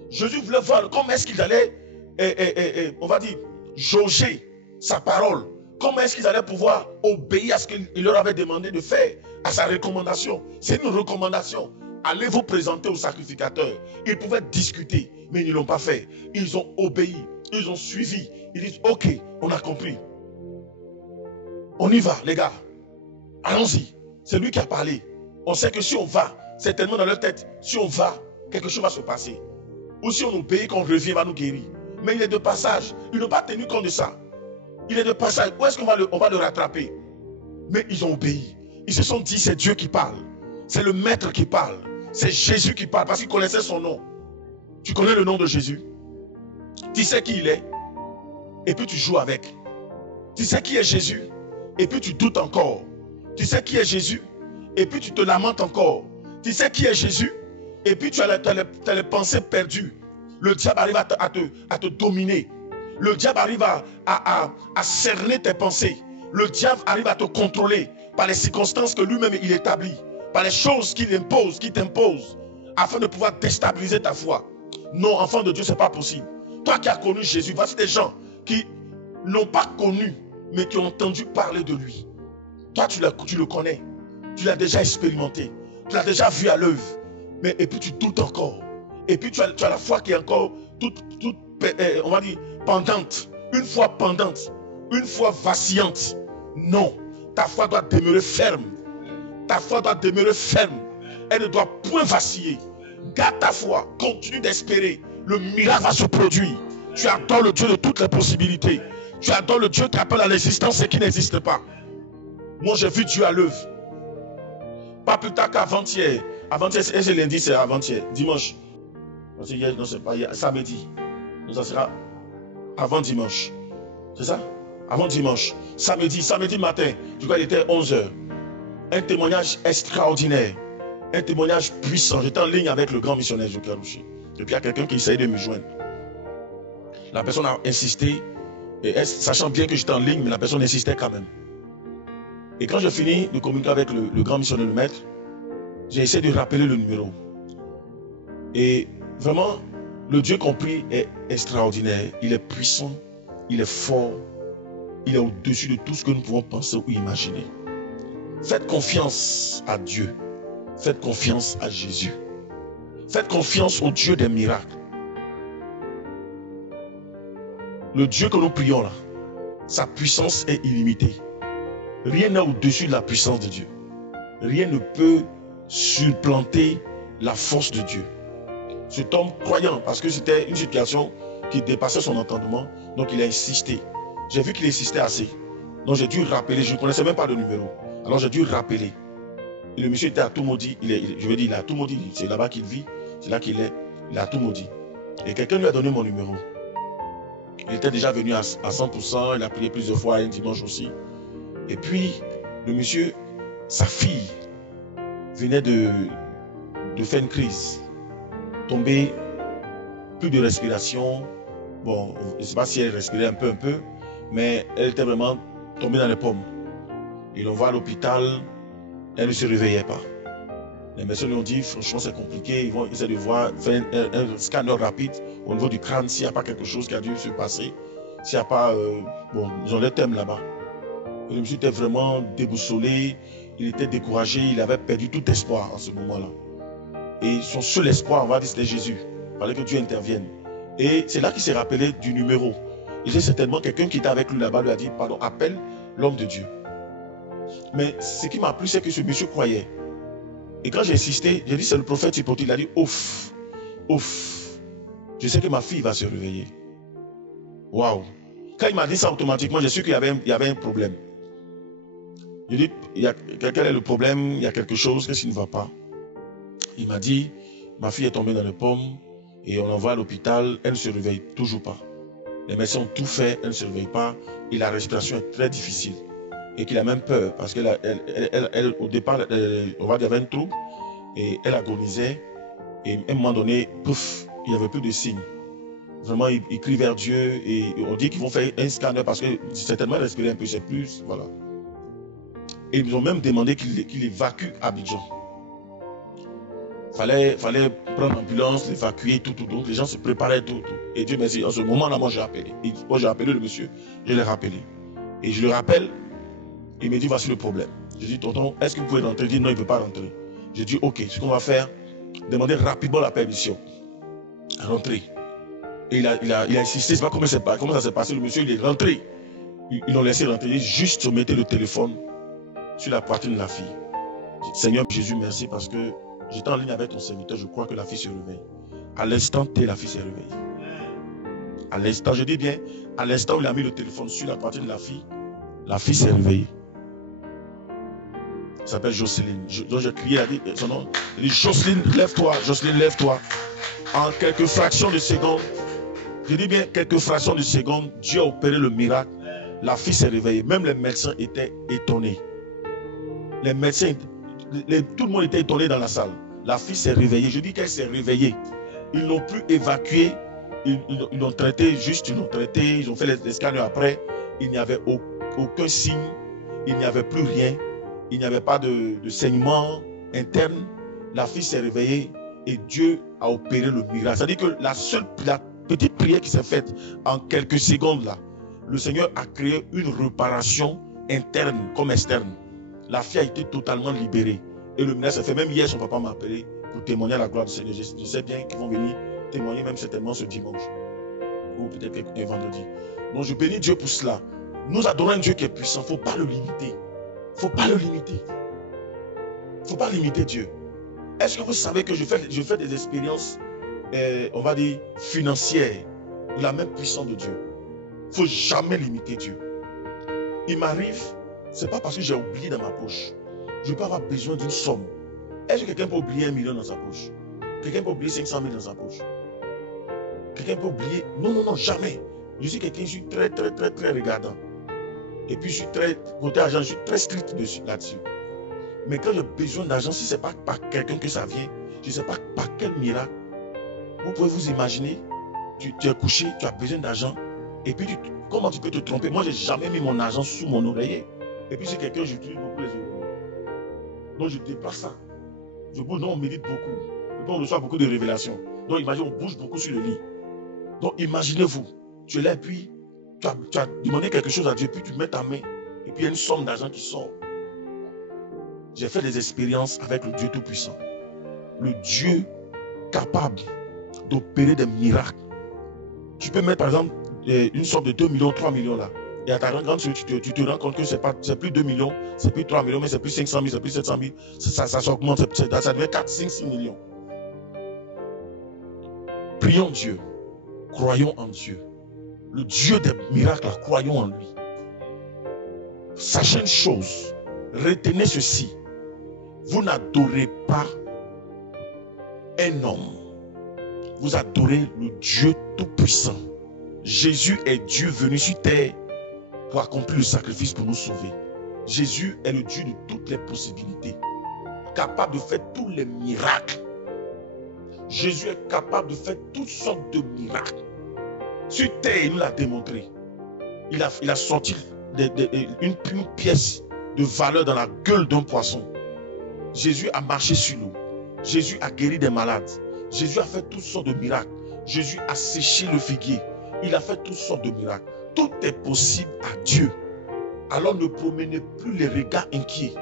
Jésus voulait voir comment est-ce qu'ils allaient, on va dire, jauger sa parole. Comment est-ce qu'ils allaient pouvoir obéir à ce qu'il leur avait demandé de faire, à sa recommandation. C'est une recommandation. Allez vous présenter au sacrificateur. Ils pouvaient discuter, mais ils ne l'ont pas fait. Ils ont obéi, ils ont suivi. Ils disent, ok, on a compris. On y va, les gars. Allons-y. C'est lui qui a parlé. On sait que si on va, c'est tellement dans leur tête, si on va, quelque chose va se passer. Ou si on obéit, qu'on revient, il va nous guérir. Mais il est de passage. Ils n'ont pas tenu compte de ça. Il est de passage. Où est-ce qu'on va le rattraper? Mais ils ont obéi. Ils se sont dit, c'est Dieu qui parle. C'est le maître qui parle. C'est Jésus qui parle parce qu'ils connaissaient son nom. Tu connais le nom de Jésus? Tu sais qui il est? Et puis tu joues avec. Tu sais qui est Jésus? Et puis tu doutes encore. Tu sais qui est Jésus? Et puis tu te lamentes encore. Tu sais qui est Jésus? Et puis tu as les pensées perdues. Le diable arrive à te dominer. Le diable arrive à cerner tes pensées. Le diable arrive à te contrôler par les circonstances que lui-même il établit, par les choses qu'il impose, qu'il t'impose, afin de pouvoir déstabiliser ta foi. Non, enfant de Dieu, ce n'est pas possible. Toi qui as connu Jésus, voici des gens qui n'ont pas connu, mais qui ont entendu parler de lui. Toi, tu le connais. Tu l'as déjà expérimenté. Tu l'as déjà vu à l'œuvre. Mais et puis tu doutes encore. Et puis tu as la foi qui est encore toute on va dire, pendante. Une foi pendante. Une foi vacillante. Non. Ta foi doit demeurer ferme. Ta foi doit demeurer ferme. Elle ne doit point vaciller. Garde ta foi. Continue d'espérer. Le miracle va se produire. Tu adores le Dieu de toutes les possibilités. Tu adores le Dieu qui appelle à l'existence ce qui n'existe pas. Moi, j'ai vu Dieu à l'œuvre. Pas plus tard qu'avant-hier. Avant-hier, c'est lundi, c'est avant-hier. Dimanche. Parce que hier, non, c'est pas hier. Samedi. Donc, ça sera avant dimanche. C'est ça? Avant dimanche. Samedi matin. Je crois qu'il était 11h. Un témoignage extraordinaire. Un témoignage puissant. J'étais en ligne avec le grand missionnaire Jokarouchi. Et puis il y a quelqu'un qui essayait de me joindre. La personne a insisté. Et sachant bien que j'étais en ligne, mais la personne insistait quand même. Et quand j'ai fini de communiquer avec le grand missionnaire, le maître, j'ai essayé de rappeler le numéro. Et vraiment, le Dieu compris est extraordinaire. Il est puissant, il est fort. il est au-dessus de tout ce que nous pouvons penser ou imaginer. Faites confiance à Dieu. Faites confiance à Jésus. Faites confiance au Dieu des miracles. Le Dieu que nous prions là, sa puissance est illimitée. Rien n'est au-dessus de la puissance de Dieu. Rien ne peut supplanter la force de Dieu. Cet homme croyant, parce que c'était une situation qui dépassait son entendement, donc il a insisté. J'ai vu qu'il insistait assez. Donc j'ai dû rappeler, je ne connaissais même pas le numéro. Alors j'ai dû rappeler. Et le monsieur était à tout maudit. Je veux dire, il a tout maudit. C'est là-bas qu'il vit, c'est là qu'il est. Il a tout maudit. Et quelqu'un lui a donné mon numéro. Il était déjà venu à 100%, il a prié plusieurs fois, un dimanche aussi. Et puis, le monsieur, sa fille, venait de faire une crise. Tombée, plus de respiration. Bon, je ne sais pas si elle respirait un peu, mais elle était vraiment tombée dans les pommes. Ils l'ont vu à l'hôpital, elle ne se réveillait pas. Les médecins lui ont dit, franchement c'est compliqué, ils vont essayer de voir, faire un scanner rapide au niveau du crâne, s'il n'y a pas quelque chose qui a dû se passer, s'il n'y a pas, bon, ils ont le thème là-bas. Et le monsieur était vraiment déboussolé, il était découragé, il avait perdu tout espoir en ce moment-là. Et son seul espoir, on va dire, c'était Jésus. Il fallait que Dieu intervienne. Et c'est là qu'il s'est rappelé du numéro. Et c'est certainement quelqu'un qui était avec lui là-bas lui a dit, pardon, appelle l'homme de Dieu. Mais ce qui m'a plu, c'est que ce monsieur croyait. Et quand j'ai insisté, j'ai dit, c'est le prophète Hypocrite. Il a dit, ouf, ouf, je sais que ma fille va se réveiller. Waouh. Quand il m'a dit ça automatiquement, j'ai su qu'il y avait un problème. J'ai dit, quel est le problème? Il y a quelque chose, qu'est-ce qui ne va pas? Il m'a dit, ma fille est tombée dans les pommes et on l'envoie à l'hôpital, elle ne se réveille toujours pas. Les médecins ont tout fait, elle ne se réveille pas et la respiration est très difficile. Et qu'il a même peur parce qu'au départ, on va dire, il y avait un trouble et elle agonisait. Et à un moment donné, pouf, il n'y avait plus de signes. Vraiment, il crie vers Dieu et on dit qu'ils vont faire un scanner parce que certainement elle respirait un peu, c'est plus, voilà. Et ils ont même demandé qu'il évacue Abidjan. Fallait prendre l'ambulance, l'évacuer, tout. Les gens se préparaient, tout. Et Dieu merci, en ce moment-là, moi j'ai appelé. Moi j'ai appelé le monsieur, je l'ai rappelé. Et je le rappelle, il me dit voici le problème. Je dis tonton, est-ce que vous pouvez rentrer? Il dit non, il ne veut pas rentrer. Je dis ok, ce qu'on va faire, demander rapidement la permission. Rentrer. Et il a insisté, je ne sais pas comment ça s'est passé. Le monsieur il est rentré. Ils l'ont laissé rentrer, juste mettez le téléphone sur la poitrine de la fille. Je dis, Seigneur Jésus, merci parce que j'étais en ligne avec ton serviteur, je crois que la fille se réveille. À l'instant T, la fille s'est réveillée. À l'instant, je dis bien, à l'instant où il a mis le téléphone sur la poitrine de la fille s'est réveillée. Elle s'appelle Jocelyne. Donc j'ai crié, elle a dit son nom. Elle dit Jocelyne, lève-toi, Jocelyne, lève-toi. En quelques fractions de secondes, je dis bien quelques fractions de secondes, Dieu a opéré le miracle. La fille s'est réveillée. Même les médecins étaient étonnés. Les médecins, tout le monde était étonné dans la salle. La fille s'est réveillée. Je dis qu'elle s'est réveillée. Ils n'ont plus évacué. Ils l'ont traité, ils ont fait les scanners après. Il n'y avait aucun signe. Il n'y avait plus rien. Il n'y avait pas de saignement interne. La fille s'est réveillée et Dieu a opéré le miracle. C'est-à-dire que la petite prière qui s'est faite en quelques secondes là, le Seigneur a créé une réparation interne comme externe. La fille a été totalement libérée. Et le miracle s'est fait. Même hier, son papa m'a appelé pour témoigner à la gloire du Seigneur. Je sais bien qu'ils vont venir témoigner même certainement ce dimanche. Ou peut-être un vendredi. Donc je bénis Dieu pour cela. Nous adorons un Dieu qui est puissant. Il ne faut pas le limiter. Il ne faut pas le limiter. Il ne faut pas limiter Dieu. Est-ce que vous savez que je fais des expériences, on va dire, financières de la même puissance de Dieu? Il ne faut jamais limiter Dieu. Il m'arrive, ce n'est pas parce que j'ai oublié dans ma poche. Je peux avoir besoin d'une somme. Est-ce que quelqu'un peut oublier 1 million dans sa poche? Quelqu'un peut oublier 500 000 dans sa poche? Quelqu'un peut oublier? Non, jamais. Je suis quelqu'un, je suis très regardant. Et puis je suis côté argent, je suis très strict là-dessus. Mais quand j'ai besoin d'argent, si ce n'est pas par quelqu'un que ça vient, je ne sais pas par quel miracle, vous pouvez vous imaginer, tu es couché, tu as besoin d'argent, et puis comment tu peux te tromper? Moi, je n'ai jamais mis mon argent sous mon oreiller. Et puis c'est quelqu'un, j'utilise beaucoup les oreillers. Donc je déplace ça. Donc on médite beaucoup. Et puis on reçoit beaucoup de révélations. Donc imaginez, on bouge beaucoup sur le lit. Donc imaginez-vous, tu es là et puis tu as demandé quelque chose à Dieu, puis tu mets ta main, et puis il y a une somme d'argent qui sort. J'ai fait des expériences avec le Dieu Tout-Puissant. Le Dieu capable d'opérer des miracles. Tu peux mettre par exemple une somme de 2 millions, 3 millions là. Et à ta grande surprise, tu te rends compte que c'est plus 2 millions, c'est plus 3 millions, mais c'est plus 500 000, c'est plus 700 000. Ça s'augmente, ça devient 4, 5, 6 millions. Prions Dieu. Croyons en Dieu. Le Dieu des miracles, croyons en lui. Sachez une chose, retenez ceci. Vous n'adorez pas un homme. Vous adorez le Dieu Tout-Puissant. Jésus est Dieu venu sur terre pour accomplir le sacrifice pour nous sauver. Jésus est le Dieu de toutes les possibilités, capable de faire tous les miracles. Jésus est capable de faire toutes sortes de miracles. Sur terre, il nous l'a démontré. Il a sorti une pièce de valeur dans la gueule d'un poisson. Jésus a marché sur l'eau. Jésus a guéri des malades. Jésus a fait toutes sortes de miracles. Jésus a séché le figuier. Il a fait toutes sortes de miracles. Tout est possible à Dieu. Alors ne promenez plus les regards inquiets.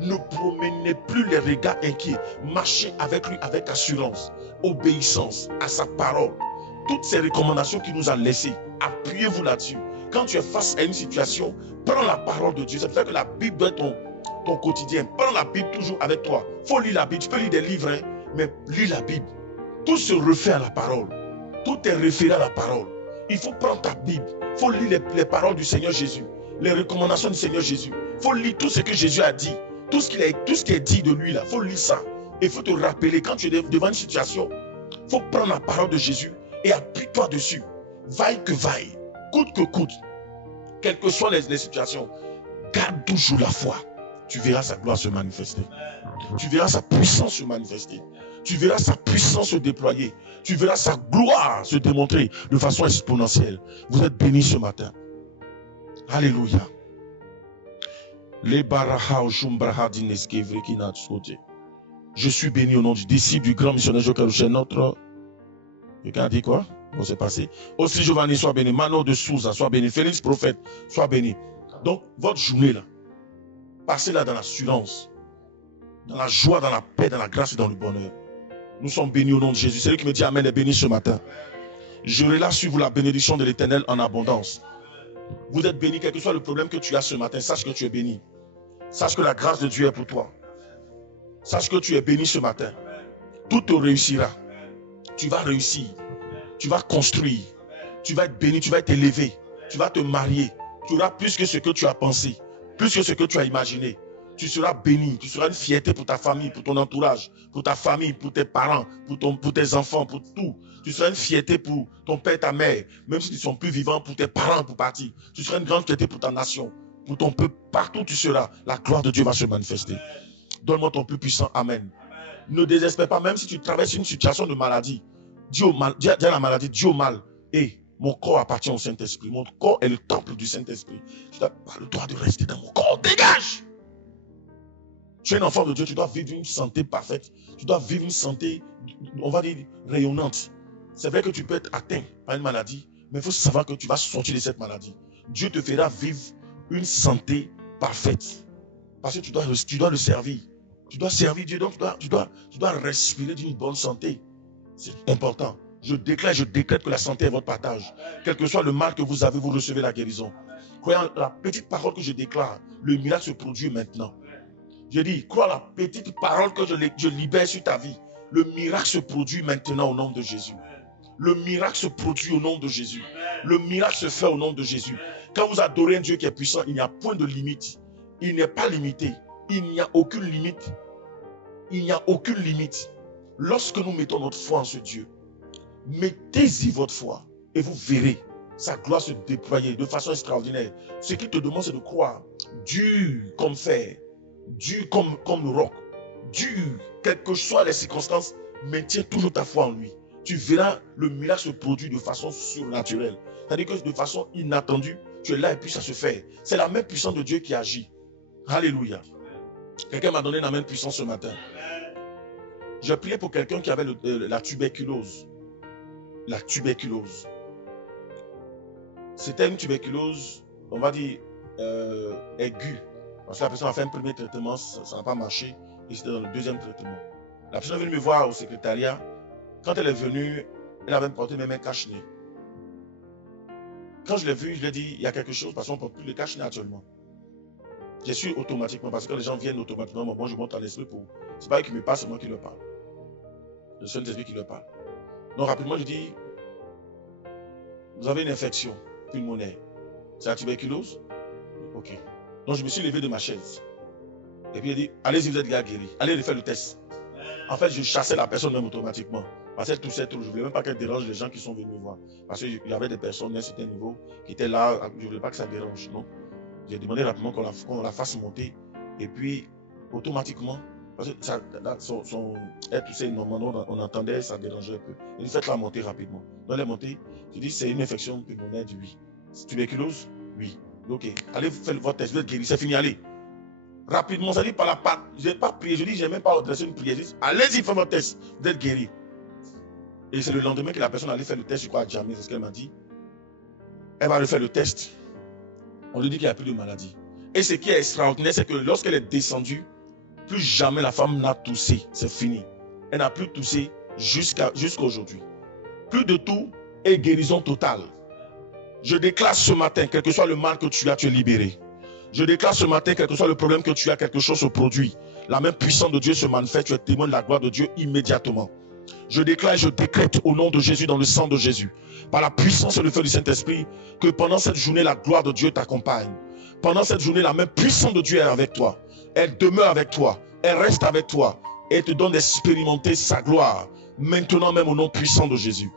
Ne promenez plus les regards inquiets. Marchez avec lui avec assurance, obéissance à sa parole. Toutes ces recommandations qu'il nous a laissées, appuyez-vous là-dessus. Quand tu es face à une situation, prends la parole de Dieu. C'est pour ça que la Bible doit être ton quotidien. Prends la Bible toujours avec toi. Il faut lire la Bible. Tu peux lire des livres, hein, mais lis la Bible. Tout se refait à la parole. Tout est référé à la parole. Il faut prendre ta Bible. Il faut lire les paroles du Seigneur Jésus. Les recommandations du Seigneur Jésus. Il faut lire tout ce que Jésus a dit. Tout ce qui est dit de lui là. Il faut lire ça. Et il faut te rappeler quand tu es devant une situation. Il faut prendre la parole de Jésus et appuie-toi dessus. Vaille que vaille. Coûte que coûte. Quelles que soient les situations. Garde toujours la foi. Tu verras sa gloire se manifester. Tu verras sa puissance se manifester. Tu verras sa puissance se déployer. Tu verras sa gloire se démontrer de façon exponentielle. Vous êtes bénis ce matin. Alléluia. Je suis béni au nom du disciple du grand missionnaire Jokalouche. Notre... Quelqu'un a dit quoi? Bon, c'est passé. Aussi Giovanni, sois béni. Mano de Souza, sois béni. Félix Prophète, sois béni. Donc, votre journée là, passez-la dans l'assurance, dans la joie, dans la paix, dans la grâce et dans le bonheur. Nous sommes bénis au nom de Jésus. C'est lui qui me dit Amen est béni ce matin. Je relâche sur vous la bénédiction de l'Éternel en abondance. Vous êtes bénis, quel que soit le problème que tu as ce matin, sache que tu es béni. Sache que la grâce de Dieu est pour toi. Sache que tu es béni ce matin. Tout te réussira. Tu vas réussir. Tu vas construire. Tu vas être béni, tu vas être élevé. Tu vas te marier. Tu auras plus que ce que tu as pensé. Plus que ce que tu as imaginé. Tu seras béni. Tu seras une fierté pour ta famille, pour ton entourage, pour ta famille, pour tes parents, pour tes enfants, pour tout. Tu seras une fierté pour ton père et ta mère. Même s'ils ne sont plus vivants, pour tes parents, pour partir. Tu seras une grande fierté pour ta nation. Pour ton peuple, partout où tu seras, la gloire de Dieu va se manifester. Donne-moi ton plus puissant Amen. Ne désespère pas, même si tu traverses une situation de maladie. Dis à la maladie, dis au mal. Et mon corps appartient au Saint-Esprit. Mon corps est le temple du Saint-Esprit. Tu n'as pas le droit de rester dans mon corps. Dégage! Tu es un enfant de Dieu, tu dois vivre une santé parfaite. Tu dois vivre une santé, on va dire, rayonnante. C'est vrai que tu peux être atteint par une maladie, mais il faut savoir que tu vas sortir de cette maladie. Dieu te fera vivre une santé parfaite. Parce que tu dois le servir. Tu dois servir Dieu, donc tu dois respirer d'une bonne santé. C'est important. Je décrète que la santé est votre partage. Quel que soit le mal que vous avez, vous recevez la guérison. Croyant la petite parole que je déclare, le miracle se produit maintenant. Je dis, crois la petite parole que je libère sur ta vie. Le miracle se produit maintenant au nom de Jésus. Le miracle se produit au nom de Jésus. Le miracle se fait au nom de Jésus. Quand vous adorez un Dieu qui est puissant, il n'y a point de limite. Il n'est pas limité. Il n'y a aucune limite. Il n'y a aucune limite. Lorsque nous mettons notre foi en ce Dieu, mettez-y votre foi et vous verrez sa gloire se déployer de façon extraordinaire. Ce qu'il te demande, c'est de croire. Dur comme fer, dur comme le roc, dur, quelles que soient les circonstances, maintiens toujours ta foi en lui. Tu verras le miracle se produire de façon surnaturelle. C'est-à-dire que de façon inattendue, tu es là et puis ça se fait. C'est la même puissance de Dieu qui agit. Alléluia. Quelqu'un m'a donné la même puissance ce matin. Je priais pour quelqu'un qui avait la tuberculose. La tuberculose. C'était une tuberculose, on va dire, aiguë. Parce que la personne a fait un premier traitement, ça n'a pas marché, et c'était dans le deuxième traitement. La personne est venue me voir au secrétariat. Quand elle est venue, elle avait porté mes mains cache-nez. Quand je l'ai vue, je lui ai dit, il y a quelque chose, parce qu'on ne porte plus le cache-nez actuellement. J'ai su automatiquement, parce que quand les gens viennent automatiquement, moi je monte à l'esprit pour... C'est pas eux qui me parlent, c'est moi qui leur parle. Le seul esprit qui leur parle. Donc rapidement, je dis, vous avez une infection pulmonaire. C'est la tuberculose? Ok. Donc je me suis levé de ma chaise. Et puis il a dit, allez-y, vous êtes guéri. Allez faire le test. En fait, je chassais la personne même automatiquement. Parce qu'elle toussait trop. Je ne voulais même pas qu'elle dérange les gens qui sont venus me voir. Parce qu'il y avait des personnes d'un certain niveau qui étaient là. Je ne voulais pas que ça dérange. Non. J'ai demandé rapidement qu'on la fasse monter. Et puis, automatiquement, parce que ça, elle toussait normalement, on entendait, ça dérangeait un peu. Il dit, faites-la monter rapidement. Donc elle est montée. Je dis, c'est une infection pulmonaire du oui. Tuberculose? Oui. Ok. Allez faire votre test. Vous êtes guéri. C'est fini. Allez. Rapidement, ça dit par la patte. Je n'ai pas prié. Je dis, je n'ai même pas adressé une prière. Je dis, allez-y, faites votre test. Vous êtes guéri. Et c'est le lendemain que la personne allait faire le test, je crois, à Djamé, c'est ce qu'elle m'a dit. Elle va refaire le test. On lui dit qu'il n'y a plus de maladie. Et ce qui est extraordinaire, c'est que lorsqu'elle est descendue, plus jamais la femme n'a toussé. C'est fini. Elle n'a plus toussé jusqu'à aujourd'hui. Plus de tout et guérison totale. Je déclare ce matin, quel que soit le mal que tu as, tu es libéré. Je déclare ce matin, quel que soit le problème que tu as, quelque chose se produit. La même puissance de Dieu se manifeste, tu es témoin de la gloire de Dieu immédiatement. Je déclare et je décrète au nom de Jésus, dans le sang de Jésus, par la puissance et le feu du Saint-Esprit, que pendant cette journée, la gloire de Dieu t'accompagne. Pendant cette journée, la même puissance de Dieu est avec toi. Elle demeure avec toi. Elle reste avec toi. Et elle te donne d'expérimenter sa gloire. Maintenant même au nom puissant de Jésus.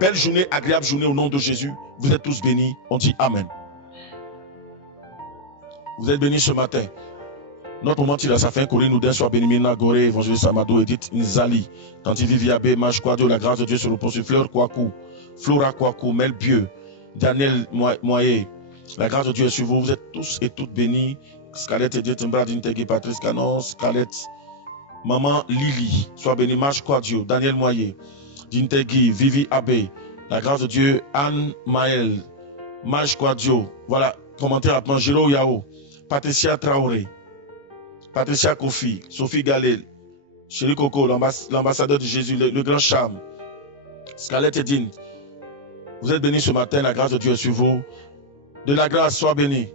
Belle journée, agréable journée au nom de Jésus. Vous êtes tous bénis. On dit Amen. Vous êtes bénis ce matin. Notre moment tire à sa fin, Corinne Oudin, soit béni, Mina, Goré, Évangéliste Amadou, Edith Nzali, Tanti Viviabe, Maj Quadio, la grâce de Dieu se repose sur Fleur Kwaku, Flora Kwaku, Mel Bieu, Daniel Moye, la grâce de Dieu est sur vous, vous êtes tous et toutes bénis. Scarlett Edith Mbrad Integi, Patrice Canon, Scarlett, Maman Lily, soit béni, Maj Quadio, Daniel Moye, Dintegi, Vivi Abbé, la grâce de Dieu, Anne Maël, Maj Quadio, voilà, commentaire rapidement, Giro Yao, Patricia Traoré, Patricia Kofi, Sophie Galil, Chéri Coco, l'ambassadeur de Jésus, le grand charme, Scarlett Edine, vous êtes bénis ce matin, la grâce de Dieu est sur vous. De la grâce, sois béni.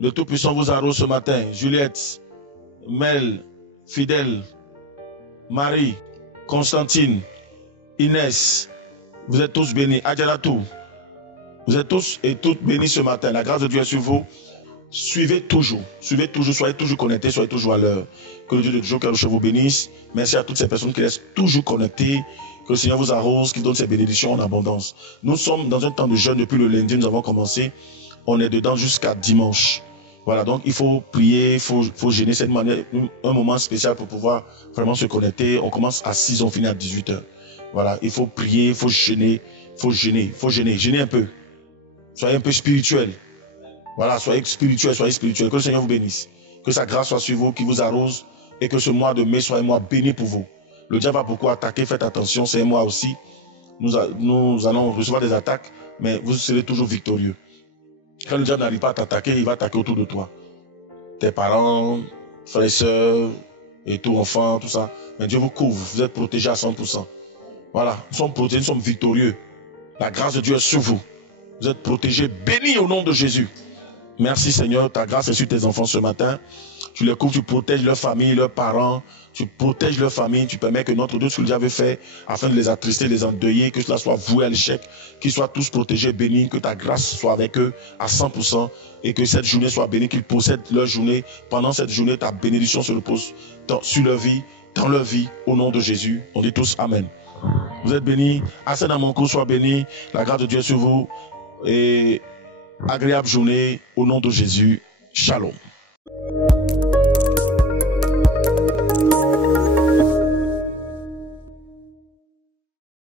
Le Tout-Puissant vous arrose ce matin. Juliette, Mel, Fidèle, Marie, Constantine, Inès, vous êtes tous bénis. Adjaratou, vous êtes tous et toutes bénis ce matin. La grâce de Dieu est sur vous. Suivez toujours, soyez toujours connectés, soyez toujours à l'heure. Que le Dieu de toujours Kadosh vous bénisse. Merci à toutes ces personnes qui restent toujours connectées. Que le Seigneur vous arrose, qu'il donne ses bénédictions en abondance. Nous sommes dans un temps de jeûne depuis le lundi, nous avons commencé. On est dedans jusqu'à dimanche. Voilà, donc il faut prier, il faut jeûner. C'est un moment spécial pour pouvoir vraiment se connecter. On commence à 6h, on finit à 18h. Voilà, il faut prier, il faut jeûner, jeûner un peu. Soyez un peu spirituel. Voilà, soyez spirituel. Que le Seigneur vous bénisse. Que sa grâce soit sur vous, qui vous arrose. Et que ce mois de mai soit un mois béni pour vous. Le diable va beaucoup attaquer, faites attention, c'est un mois aussi. Nous allons recevoir des attaques, mais vous serez toujours victorieux. Quand le diable n'arrive pas à t'attaquer, il va attaquer autour de toi. Tes parents, frères et sœurs, et tout, enfants, tout ça. Mais Dieu vous couvre, vous êtes protégés à 100%. Voilà, nous sommes protégés, nous sommes victorieux. La grâce de Dieu est sur vous. Vous êtes protégés, bénis au nom de Jésus. Merci Seigneur, ta grâce est sur tes enfants ce matin. Tu les couvres, tu protèges leur famille, leurs parents. Tu protèges leur famille, tu permets que notre Dieu, ce que Dieu avait fait, afin de les attrister, les endeuiller, que cela soit voué à l'échec, qu'ils soient tous protégés, bénis, que ta grâce soit avec eux à 100%, et que cette journée soit bénie, qu'ils possèdent leur journée. Pendant cette journée, ta bénédiction se repose sur leur vie, dans leur vie, au nom de Jésus. On dit tous Amen. Vous êtes bénis. Assez dans mon cours, soit béni. La grâce de Dieu sur vous. Et agréable journée, au nom de Jésus. Shalom.